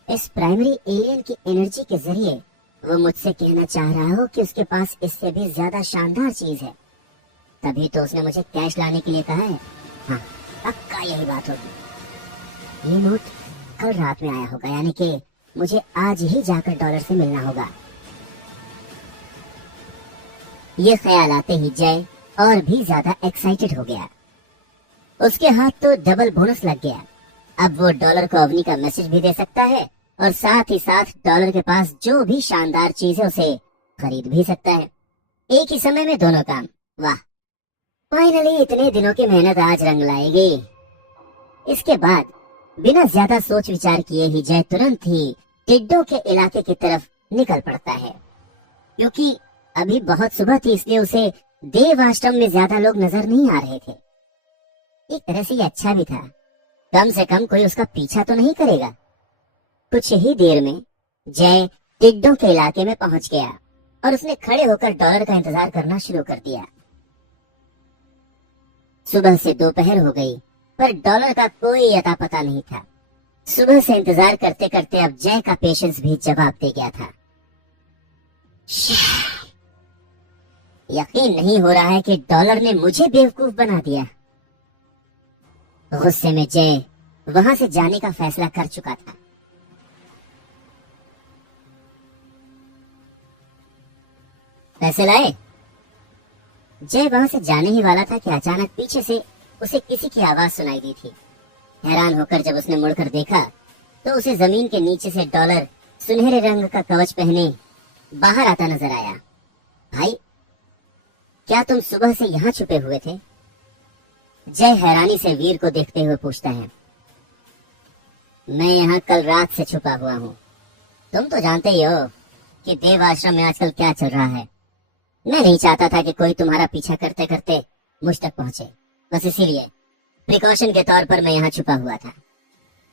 इस प्राइमरी एलियन की एनर्जी के जरिए वो मुझसे कहना चाह रहा हो कि उसके पास इससे भी ज्यादा शानदार चीज है। तभी तो उसने मुझे कैश लाने के लिए कहा है। हाँ, पक्का यही बात होगी। ये नोट कल रात में आया होगा, यानी कि मुझे आज ही जाकर डॉलर से मिलना होगा। ये ख्याल आते ही जय और भी ज्यादा एक्साइटेड हो गया। उसके हाथ तो डबल बोनस लग गया। अब वो डॉलर को अवनी का मैसेज भी दे सकता है और साथ ही साथ डॉलर के पास जो भी शानदार चीज है उसे खरीद भी सकता है। एक ही समय में दोनों काम। वाह, फाइनली इतने दिनों की मेहनत आज रंग लाएगी। इसके बाद बिना ज्यादा सोच विचार किए ही जय तुरंत ही टिड्डों के इलाके की तरफ निकल पड़ता है। क्योंकि अभी बहुत सुबह थी, इसलिए उसे देव आश्रम में ज्यादा लोग नजर नहीं आ रहे थे। एक तरह से ये अच्छा भी था, कम से कम कोई उसका पीछा तो नहीं करेगा। कुछ ही देर में जय टिड्डों के इलाके में पहुंच गया और उसने खड़े होकर डॉलर का इंतजार करना शुरू कर दिया। सुबह से दोपहर हो गई, पर डॉलर का कोई अता पता नहीं था। सुबह से इंतजार करते करते अब जय का पेशेंस भी जवाब दे गया था। यकीन नहीं हो रहा है कि डॉलर ने मुझे बेवकूफ बना दिया। गुस्से में जय वहां से जाने का फैसला कर चुका था। पैसे लाए? जय वहां से जाने ही वाला था कि अचानक पीछे से उसे किसी की आवाज सुनाई दी थी। हैरान होकर जब उसने मुड़कर देखा तो उसे जमीन के नीचे से डॉलर सुनहरे रंग का कवच पहने बाहर आता नजर आया। भाई, क्या तुम सुबह से यहाँ छुपे हुए थे? जय हैरानी से वीर को देखते हुए पूछता है। मैं यहाँ कल रात से छुपा हुआ हूँ। तुम तो जानते ही हो कि देव आश्रम में आजकल क्या चल रहा है। मैं नहीं चाहता था कि कोई तुम्हारा पीछा करते करते मुझ तक पहुंचे, बस इसीलिए प्रिकॉशन के तौर पर मैं यहाँ छुपा हुआ था।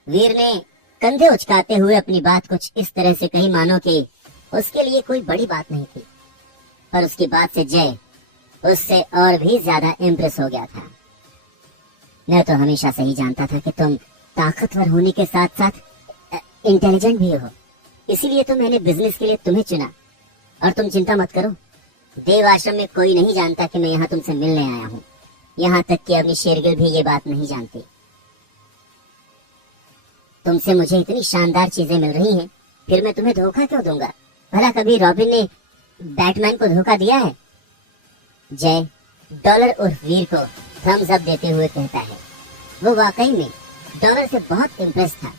वीर ने कंधे उचकाते हुए अपनी बात कुछ इस तरह से कही मानो कि उसके लिए कोई बड़ी बात नहीं थी, पर उसकी बात से जय उससे और भी ज्यादा इम्प्रेस हो गया था। मैं तो हमेशा से ही जानता था कि तुम ताकतवर होने के साथ साथ इंटेलिजेंट भी हो, इसीलिए तो मैंने बिजनेस के लिए तुम्हें चुना। और तुम चिंता मत करो, देव आश्रम में कोई नहीं जानता कि मैं यहाँ तुमसे मिलने आया हूँ। यहाँ तक कि अपनी शेरगिल भी ये बात नहीं जानती। तुमसे मुझे इतनी शानदार चीजें मिल रही हैं, फिर मैं तुम्हें धोखा क्यों दूंगा? भला कभी रॉबिन ने बैटमैन को धोखा दिया है? जय डॉलर उर्फ वीर को थम्स अप देते हुए कहता है। वो वाकई में डॉलर से बहुत इम्प्रेस था।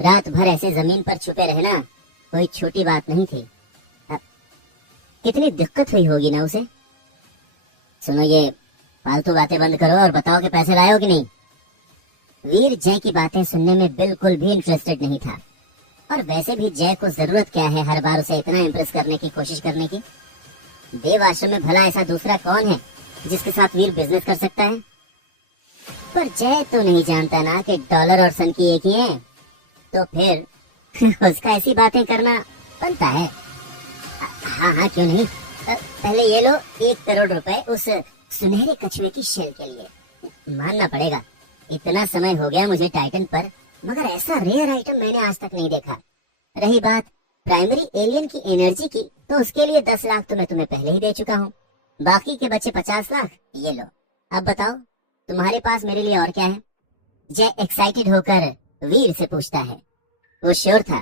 रात भर ऐसे जमीन पर छुपे रहना कोई छोटी बात नहीं थी। अब कितनी दिक्कत हुई होगी ना उसे। सुनो, ये फालतू बातें बंद करो और बताओ कि पैसे लाए हो कि नहीं। वीर जय की बातें सुनने में बिल्कुल भी इंटरेस्टेड नहीं था, और वैसे भी जय को जरूरत क्या है हर बार उसे इतना इम्प्रेस करने की कोशिश करने की। देव आश्रम में भला ऐसा दूसरा कौन है जिसके साथ वीर बिजनेस कर सकता है? पर जय तो नहीं जानता ना कि डॉलर और सन की एक ही है, तो फिर उसका ऐसी बातें करना बनता है। हाँ हाँ, क्यों नहीं। पहले ये लो 1 करोड़ रुपए उस सुनहरे कछुए की शेल के लिए। मानना पड़ेगा, इतना समय हो गया मुझे टाइटन पर, मगर ऐसा रेयर आइटम मैंने आज तक नहीं देखा। रही बात प्राइमरी एलियन की एनर्जी की, तो उसके लिए 10 लाख तो मैं तुम्हें पहले ही दे चुका हूँ। बाकी के बचे 50 लाख ये लो। अब बताओ तुम्हारे पास मेरे लिए और क्या है? जय एक्साइटेड होकर वीर से पूछता है। वो श्योर था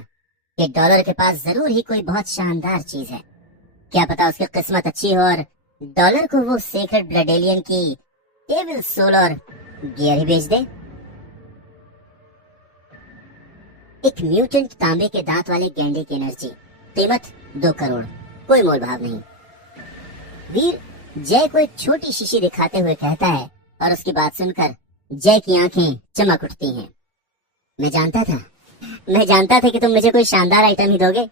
कि डॉलर के पास जरूर ही कोई बहुत शानदार चीज है। क्या पता उसकी किस्मत अच्छी हो और डॉलर को वो सेक्रेड ब्लड एलियन की डेविल सोल और गियर ही बेच दे। एक म्यूटेंट तांबे के दांत वाले गैंडे की एनर्जी, कीमत 2 करोड़, कोई मोल भाव नहीं। वीर जय को एक छोटी शीशी दिखाते हुए कहता है, और उसकी बात सुनकर जय की आंखें चमक उठती हैं। मैं जानता था कि तुम मुझे कोई शानदार आइटम ही दोगे,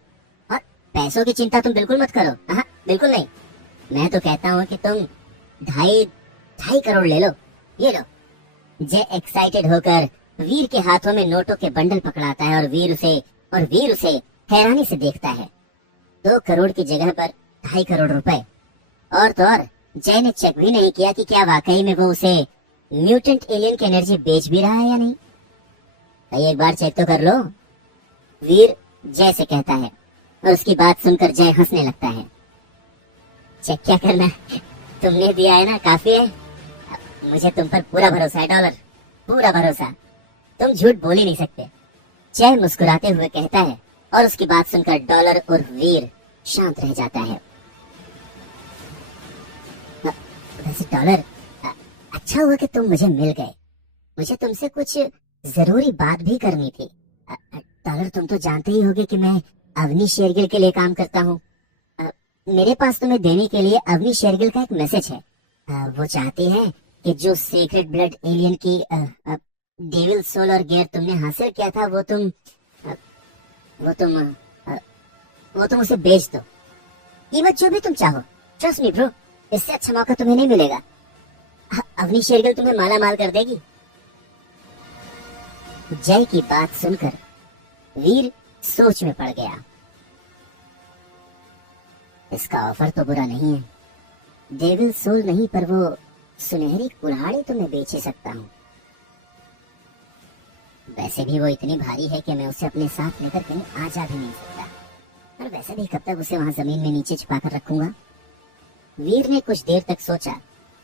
और पैसों की चिंता तुम बिल्कुल मत करो। हाँ, बिल्कुल नहीं। मैं तो कहता हूँ कि तुम 2.5 करोड़ ले लो, ये लो। जय एक्साइटेड होकर वीर के हाथों में नोटों के बंडल पकड़ाता है, और वीर उसे हैरानी से देखता है। 2 करोड़ की जगह पर 2.5 करोड़ रुपए। और तो और जय ने चेक भी नहीं किया कि क्या वाकई में वो उसे म्यूटेंट एलियन की एनर्जी बेच भी रहा है या नहीं। भाई एक बार चेक तो कर लो, वीर जय से कहता है, और उसकी बात सुनकर जय हंसने लगता है। चेक क्या करना, तुमने दिया है ना, काफी है। मुझे तुम पर पूरा भरोसा है डॉलर, पूरा भरोसा। तुम झूठ बोल ही नहीं सकते। जय मुस्कुराते हुए कहता है, और उसकी बात सुनकर डॉलर और वीर शांत रह जाता है। वैसे डॉलर, अच्छा हुआ कि तुम मुझे मिल गए। मुझे तुमसे कुछ जरूरी बात भी करनी थी। डॉलर, तुम तो जानते ही होगे कि मैं अवनी शेरगिल के लिए काम करता हूँ। मेरे पास तुम्हें देने के लिए अवनी शेरगिल का एक मैसेज है। वो चाहती है कि जो सीक्रेट ब्लड एलियन की डेविल सोल और गियर तुमने हासिल किया था, वो तुम उसे बेच दो। कीमत जो भी तुम चाहो। ट्रस्ट मी ब्रो, इससे अच्छा मौका तुम्हें नहीं मिलेगा। अवनी शेरगिल तुम्हें माला माल कर देगी। जय की बात सुनकर वीर सोच में पड़ गया। इसका ऑफर तो बुरा नहीं है। डेविल सोल नहीं, पर वो सुनहरी कुल्हाड़ी तो मैं बेच ही सकता हूँ। वैसे भी वो इतनी भारी है कि मैं उसे अपने साथ लेकर कहीं आ जा भी नहीं सकता, और वैसे भी कब तक उसे वहां जमीन में नीचे छिपा कर रखूंगा। वीर ने कुछ देर तक सोचा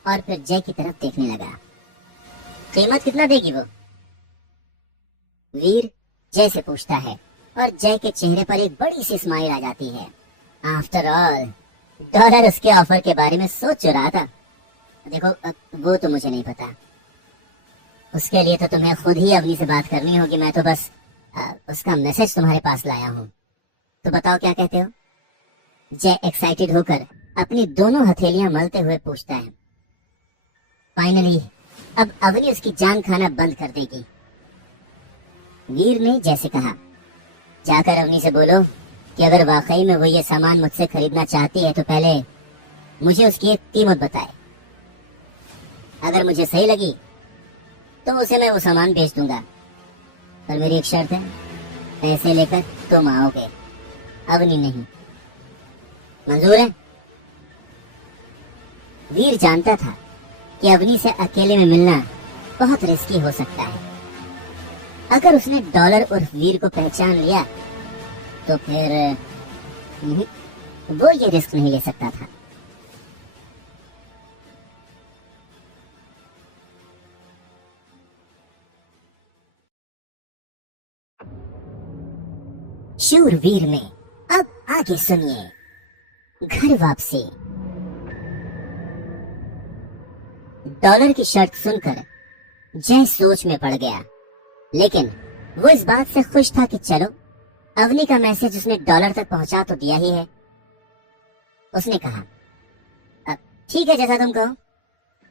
और फिर जय की तरफ देखने लगा। कीमत कितना देगी वो? वीर जय से पूछता है और जय के चेहरे पर एक बड़ी सी स्माइल आ जाती है। आफ्टर ऑल डॉलर उसके ऑफर के बारे में सोच रहा था। देखो वो तो मुझे नहीं पता, उसके लिए तो तुम्हें खुद ही अवनी से बात करनी होगी। मैं तो बस उसका मैसेज तुम्हारे पास लाया हूँ। तो बताओ क्या कहते हो? जय एक्साइटेड होकर अपनी दोनों हथेलियां मलते हुए पूछता है। फाइनली अब अवनी उसकी जान खाना बंद कर देगी। वीर ने जैसे कहा, जाकर अवनी से बोलो कि अगर वाकई में वो ये सामान मुझसे खरीदना चाहती है तो पहले मुझे उसकी एक कीमत बताए। अगर मुझे सही लगी तो उसे मैं वो सामान बेच दूंगा, पर मेरी एक शर्त है, पैसे लेकर तुम आओगे, अवनी नहीं। मंजूर है? वीर जानता था कि अवनी से अकेले में मिलना बहुत रिस्की हो सकता है। अगर उसने डॉलर और वीर को पहचान लिया तो फिर वो ये रिस्क नहीं ले सकता था। शूरवीर में अब आगे सुनिए। घर वापसी। डॉलर की शर्त सुनकर जय सोच में पड़ गया, लेकिन वो इस बात से खुश था कि चलो अवनी का मैसेज उसने डॉलर तक पहुंचा तो दिया ही है। उसने कहा, ठीक है जैसा तुम कहो,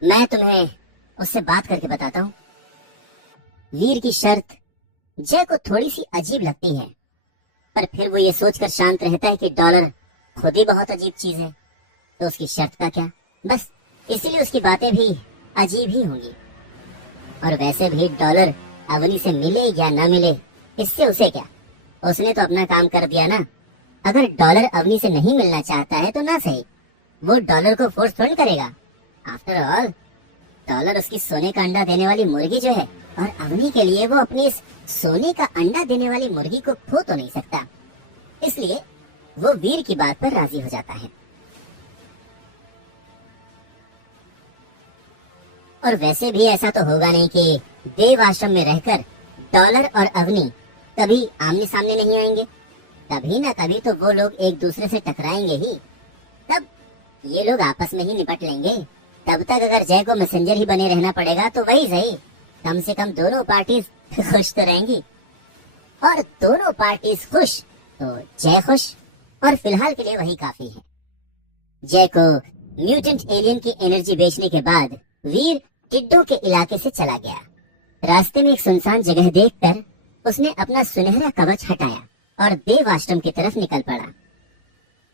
मैं तुम्हें उससे बात करके बताता हूं। वीर की शर्त जय को थोड़ी सी अजीब लगती है, पर फिर वो ये सोचकर शांत रहता है कि डॉलर खुद ही बहुत अजीब चीज है, तो उसकी शर्त का क्या, बस इसलिए उसकी बातें भी अजीब ही होंगी। और वैसे भी डॉलर अवनी से मिले या ना मिले इससे उसे क्या, उसने तो अपना काम कर दिया ना। अगर डॉलर अवनी से नहीं मिलना चाहता है तो ना सही, वो डॉलर को फोर्स थोड़ी करेगा। आफ्टर ऑल डॉलर उसकी सोने का अंडा देने वाली मुर्गी जो है, और अवनी के लिए वो अपनी इस सोने का अंडा देने वाली मुर्गी को खो तो नहीं सकता, इसलिए वो वीर की बात पर राजी हो जाता है। और वैसे भी ऐसा तो होगा नहीं कि देव आश्रम में रहकर डॉलर और अवनी कभी आमने सामने नहीं आएंगे। कभी ना कभी तो वो लोग एक दूसरे से टकराएंगे ही, तब ये लोग आपस में ही निपट लेंगे। तब तक अगर जय को मैसेंजर ही बने रहना पड़ेगा तो वही सही, कम से कम दोनों पार्टीज खुश तो रहेंगी। और दोनों पार्टीज खुश तो जय खुश, और फिलहाल के लिए वही काफी है। जय को म्यूटेंट एलियन की एनर्जी बेचने के बाद वीर टिड्डों के इलाके से चला गया। रास्ते में एक सुनसान जगह देखकर उसने अपना सुनहरा कवच हटाया और देव आश्रम की तरफ निकल पड़ा।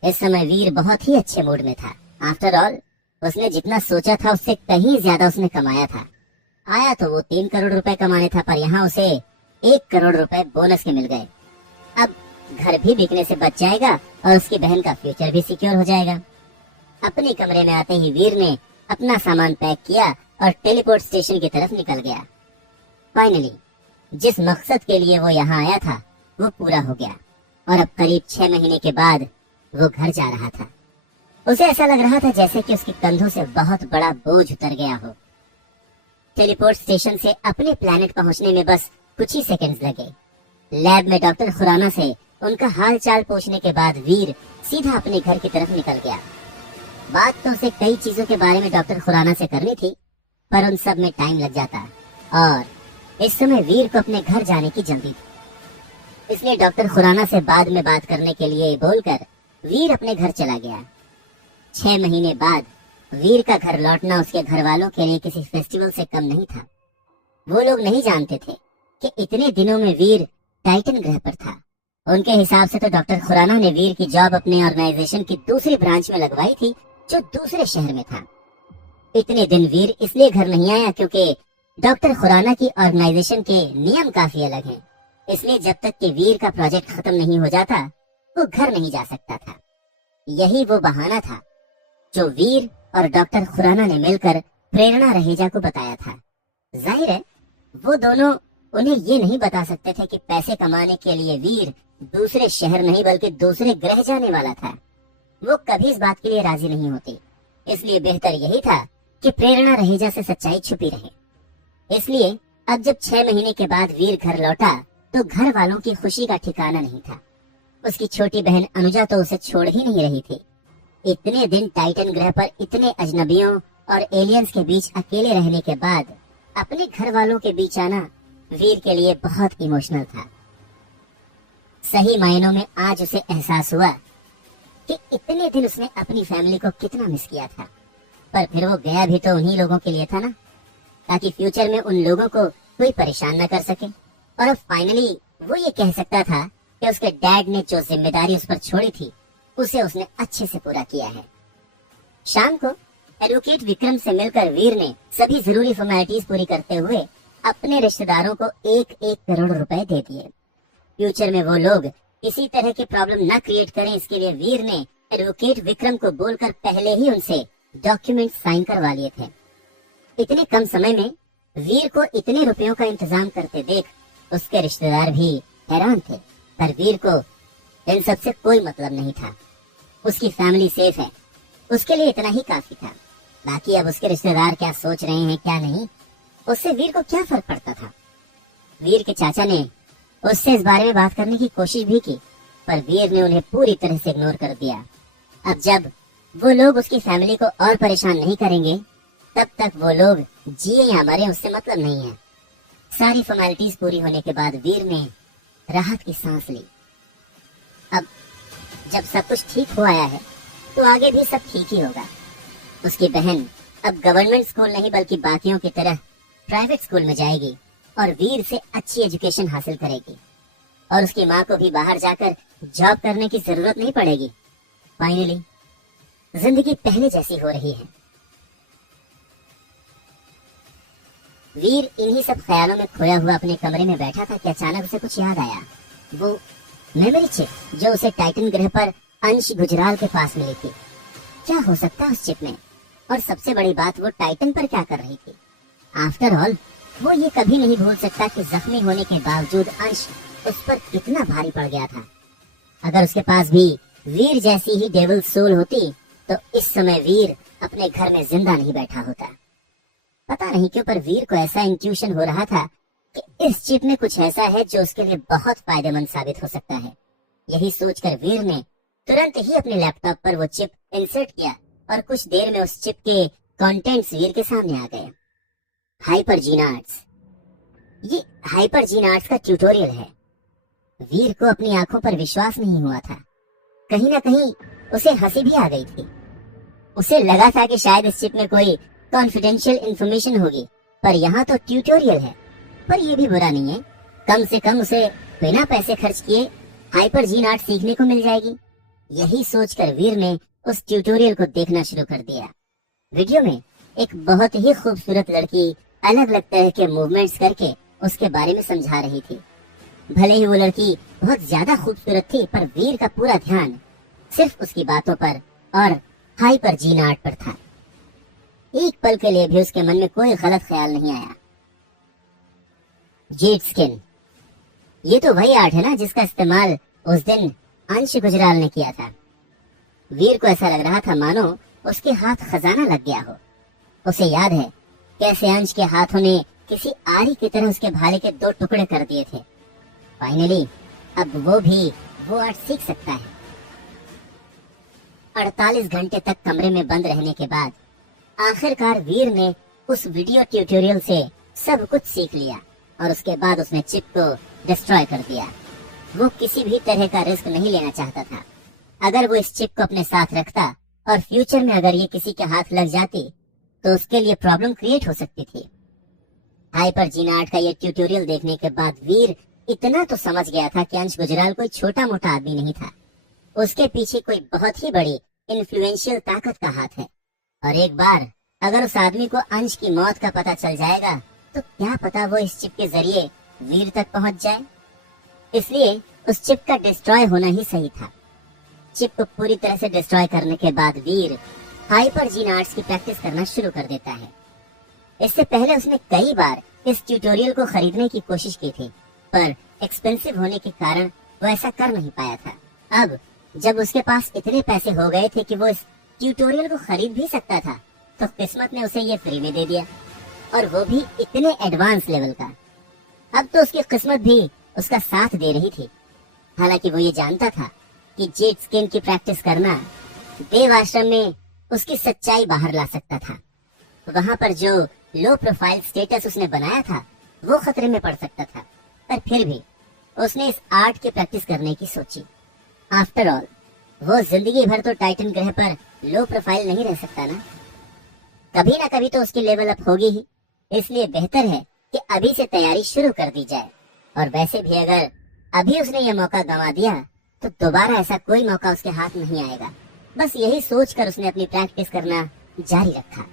इस समय वीर बहुत ही अच्छे मूड में था। आफ्टर ऑल उसने जितना सोचा था उससे कहीं ज्यादा उसने कमाया था। आया तो वो 3 करोड़ रुपए कमाने था, पर यहाँ उसे 1 करोड़ रुपए बोनस के मिल गए। अब घर भी बिकने से बच जाएगा और उसकी बहन का फ्यूचर भी सिक्योर हो जाएगा। अपने कमरे में आते ही वीर ने अपना सामान पैक किया और टेलीपोर्ट स्टेशन की तरफ निकल गया। फाइनली जिस मकसद के लिए वो यहाँ आया था वो पूरा हो गया, और अब करीब 6 महीने के बाद वो घर जा रहा था। उसे ऐसा लग रहा था जैसे कि उसके कंधों से बहुत बड़ा बोझ उतर गया हो। टेलीपोर्ट स्टेशन से अपने प्लेनेट पहुंचने में बस कुछ ही सेकंड्स लगे। लैब में डॉक्टर खुराना से उनका हाल चाल पूछने के बाद वीर सीधा अपने घर की तरफ निकल गया। बात तो उसे कई चीजों के बारे में डॉक्टर खुराना से करनी थी, पर उन सब में टाइम लग जाता, और इस समय वीर को अपने घर जाने की जल्दी थी। इसलिए डॉक्टर खुराना से बाद में बात करने के लिए बोलकर वीर अपने घर चला गया। 6 महीने बाद वीर का घर लौटना उसके घर वालों के लिए किसी फेस्टिवल से कम नहीं था। वो लोग नहीं जानते थे कि इतने दिनों में वीर टाइटन ग्रह पर था। उनके हिसाब से तो डॉक्टर खुराना ने वीर की जॉब अपने ऑर्गेनाइजेशन की दूसरी ब्रांच में लगवाई थी, जो दूसरे शहर में था। इतने दिन वीर इसलिए घर नहीं आया क्योंकि डॉक्टर खुराना की ऑर्गेनाइजेशन के नियम काफी अलग हैं। इसलिए जब तक कि वीर का प्रोजेक्ट खत्म नहीं हो जाता वो घर नहीं जा सकता था। यही वो बहाना था जो वीर और डॉक्टर खुराना ने मिलकर प्रेरणा रहेजा को बताया था। जाहिर है वो दोनों उन्हें ये नहीं बता सकते थे कि पैसे कमाने के लिए वीर दूसरे शहर नहीं बल्कि दूसरे ग्रह जाने वाला था। वो कभी इस बात के लिए राजी नहीं होती, इसलिए बेहतर यही था कि प्रेरणा रहेजा से सच्चाई छुपी रहे। इसलिए अब जब 6 महीने के बाद वीर घर लौटा तो घर वालों की खुशी का ठिकाना नहीं था। उसकी छोटी बहन अनुजा तो उसे छोड़ ही नहीं रही थी। इतने दिन टाइटन ग्रह पर इतने अजनबियों और एलियंस के बीच अकेले रहने के बाद अपने घर वालों के बीच आना वीर के लिए बहुत इमोशनल था। सही मायनों में आज उसे एहसास हुआ कि इतने दिन उसने अपनी फैमिली को कितना मिस किया था, पर फिर वो गया भी तो उन्हीं लोगों के लिए था ना, ताकि फ्यूचर में उन लोगों को कोई परेशान न कर सके। और अब फाइनली वो ये कह सकता था कि उसके डैड ने जो जिम्मेदारी उस पर छोड़ी थी उसे उसने अच्छे से पूरा किया है। शाम को एडवोकेट विक्रम से मिलकर वीर ने सभी जरूरी फॉर्मेलिटीज पूरी करते हुए अपने रिश्तेदारों को 1-1 करोड़ रुपए दे दिए। फ्यूचर में वो लोग किसी तरह की प्रॉब्लम न क्रिएट करें, इसके लिए वीर ने एडवोकेट विक्रम को बोलकर पहले ही उनसे डॉक्यूमेंट साइन करवा लिए थे। इतने कम समय में वीर को इतने रुपयों का इंतजाम करते देख उसके रिश्तेदार भी हैरान थे, पर वीर को इन सब से कोई मतलब नहीं था। उसकी फैमिली सेफ है, उसके लिए इतना ही काफी था। बाकी अब उसके रिश्तेदार क्या सोच रहे हैं क्या नहीं, उससे वीर को क्या फर्क पड़ता था। वीर के चाचा ने उससे इस बारे में बात करने की कोशिश भी की, पर वीर ने उन्हें पूरी तरह से इग्नोर कर दिया। अब जब वो लोग उसकी फैमिली को और परेशान नहीं करेंगे तब तक वो लोग जिए या मरे उससे मतलब नहीं है। सारी फॉर्मेलिटीज पूरी होने के बाद वीर ने राहत की सांस ली। अब जब सब कुछ ठीक हो आया है तो आगे भी सब ठीक ही होगा। उसकी बहन अब गवर्नमेंट स्कूल नहीं बल्कि बाकियों की तरह प्राइवेट स्कूल में जाएगी और वीर से अच्छी एजुकेशन हासिल करेगी, और उसकी माँ को भी बाहर जाकर जॉब करने की जरूरत नहीं पड़ेगी। फाइनली जिंदगी पहले जैसी हो रही है। वीर इन्हीं सब ख्यालों में खोया हुआ अपने कमरे में बैठा था कि अचानक उसे कुछ याद आया। वो मेमोरी चिप जो उसे टाइटन ग्रह पर अंश गुजराल के पास मिली थी, क्या हो सकता है उस चिप में? और सबसे बड़ी बात, वो टाइटन पर क्या कर रही थी? आफ्टर ऑल वो ये कभी नहीं भूल सकता कि जख्मी होने के बावजूद अंश उस पर कितना भारी पड़ गया था। अगर उसके पास भी वीर जैसी ही डेविल सोल होती तो इस समय वीर अपने घर में जिंदा नहीं बैठा होता। पता नहीं क्यों, पर वीर को ऐसा इंट्यूशन हो रहा था कि इस चिप में कुछ ऐसा है जो उसके लिए बहुत फायदेमंद साबित हो सकता है। यही सोचकर वीर ने तुरंत ही अपने लैपटॉप पर वो चिप इंसर्ट किया और कुछ देर में उस चिप के कंटेंट्स वीर के सामने आ गए। हाइपर जीन आर्ट्स, ये हाइपर जीन आर्ट्स का ट्यूटोरियल है। वीर को अपनी आंखों पर विश्वास नहीं हुआ था। कहीं ना कहीं उसे हंसी भी आ गई थी। उसे लगा था कि शायद इस चिप में कोई कॉन्फिडेंशियल इंफॉर्मेशन होगी, पर यहाँ तो ट्यूटोरियल है। पर यह भी बुरा नहीं है, कम से कम उसे बिना पैसे खर्च किए हाइपर जीन आर्ट सीखने को मिल जाएगी। यही सोचकर वीर ने उस ट्यूटोरियल को देखना शुरू कर दिया। वीडियो में एक बहुत ही खूबसूरत लड़की अलग अलग तरह के मूवमेंट्स करके उसके बारे में समझा रही थी। भले ही वो लड़की बहुत ज्यादा खूबसूरत थी, पर वीर का पूरा ध्यान सिर्फ उसकी बातों पर और हाइपर जीन आर्ट पर था। एक पल के लिए भी उसके मन में कोई गलत ख्याल नहीं आया। जेड स्किन, ये तो वही आर्ट है ना जिसका इस्तेमाल उस दिन अंश गुजराल ने किया था। वीर को ऐसा लग रहा था मानो उसके हाथ खजाना लग गया हो। उसे याद है कैसे अंश के हाथों ने किसी आरी की तरह उसके भाले के 2 टुकड़े कर दिए थे। फाइनली अब वो भी वो आर्ट सीख सकता है। 48 घंटे तक कमरे में बंद रहने के बाद आखिरकार वीर ने उस वीडियो ट्यूटोरियल से सब कुछ सीख लिया और उसके बाद उसने चिप को डिस्ट्रॉय कर दिया। वो किसी भी तरह का रिस्क नहीं लेना चाहता था। अगर वो इस चिप को अपने साथ रखता और फ्यूचर में अगर ये किसी के हाथ लग जाती तो उसके लिए प्रॉब्लम क्रिएट हो सकती थी। हाइपर जीन आर्ट का ये ट्यूटोरियल देखने के बाद वीर इतना तो समझ गया था कि अंश गुजराल कोई छोटा मोटा आदमी नहीं था। उसके पीछे कोई बहुत ही बड़ी इन्फ्लुएंशियल ताकत का हाथ है, और एक बार अगर उस आदमी को अंश की मौत का पता चल जाएगा तो क्या पता वो इस चिप के जरिए वीर तक पहुंच जाए। इसलिए उस चिप का डिस्ट्रॉय होना ही सही था। चिप को पूरी तरह से डिस्ट्रॉय करने के बाद वीर हाइपर जीन आर्ट्स की प्रैक्टिस करना शुरू कर देता है। इससे पहले उसने कई बार इस ट्यूटोरियल को खरीदने की कोशिश की थी, पर एक्सपेंसिव होने के कारण वो ऐसा कर नहीं पाया था। अब जब उसके पास इतने पैसे हो गए थे कि वो इस ट्यूटोरियल को खरीद भी सकता था, तो किस्मत ने उसे ये फ्री में दे दिया। और वो भी इतने एडवांस लेवल का। अब तो उसकी किस्मत भी उसका साथ दे रही थी। हालांकि वो ये जानता था कि जेट स्किन की प्रैक्टिस करना देव आश्रम में उसकी सच्चाई बाहर ला सकता था। वहां पर जो लो प्रोफाइल स्टेटस उसने बनाया था वो खतरे में पड़ सकता था, पर फिर भी उसने इस आर्ट की प्रैक्टिस करने की सोची। आफ्टर ऑल वो जिंदगी भर तो टाइटन ग्रह पर लो प्रोफाइल नहीं रह सकता ना, कभी ना कभी तो उसकी लेवल अप होगी ही। इसलिए बेहतर है कि अभी से तैयारी शुरू कर दी जाए। और वैसे भी अगर अभी उसने ये मौका गंवा दिया तो दोबारा ऐसा कोई मौका उसके हाथ नहीं आएगा। बस यही सोचकर उसने अपनी प्रैक्टिस करना जारी रखा।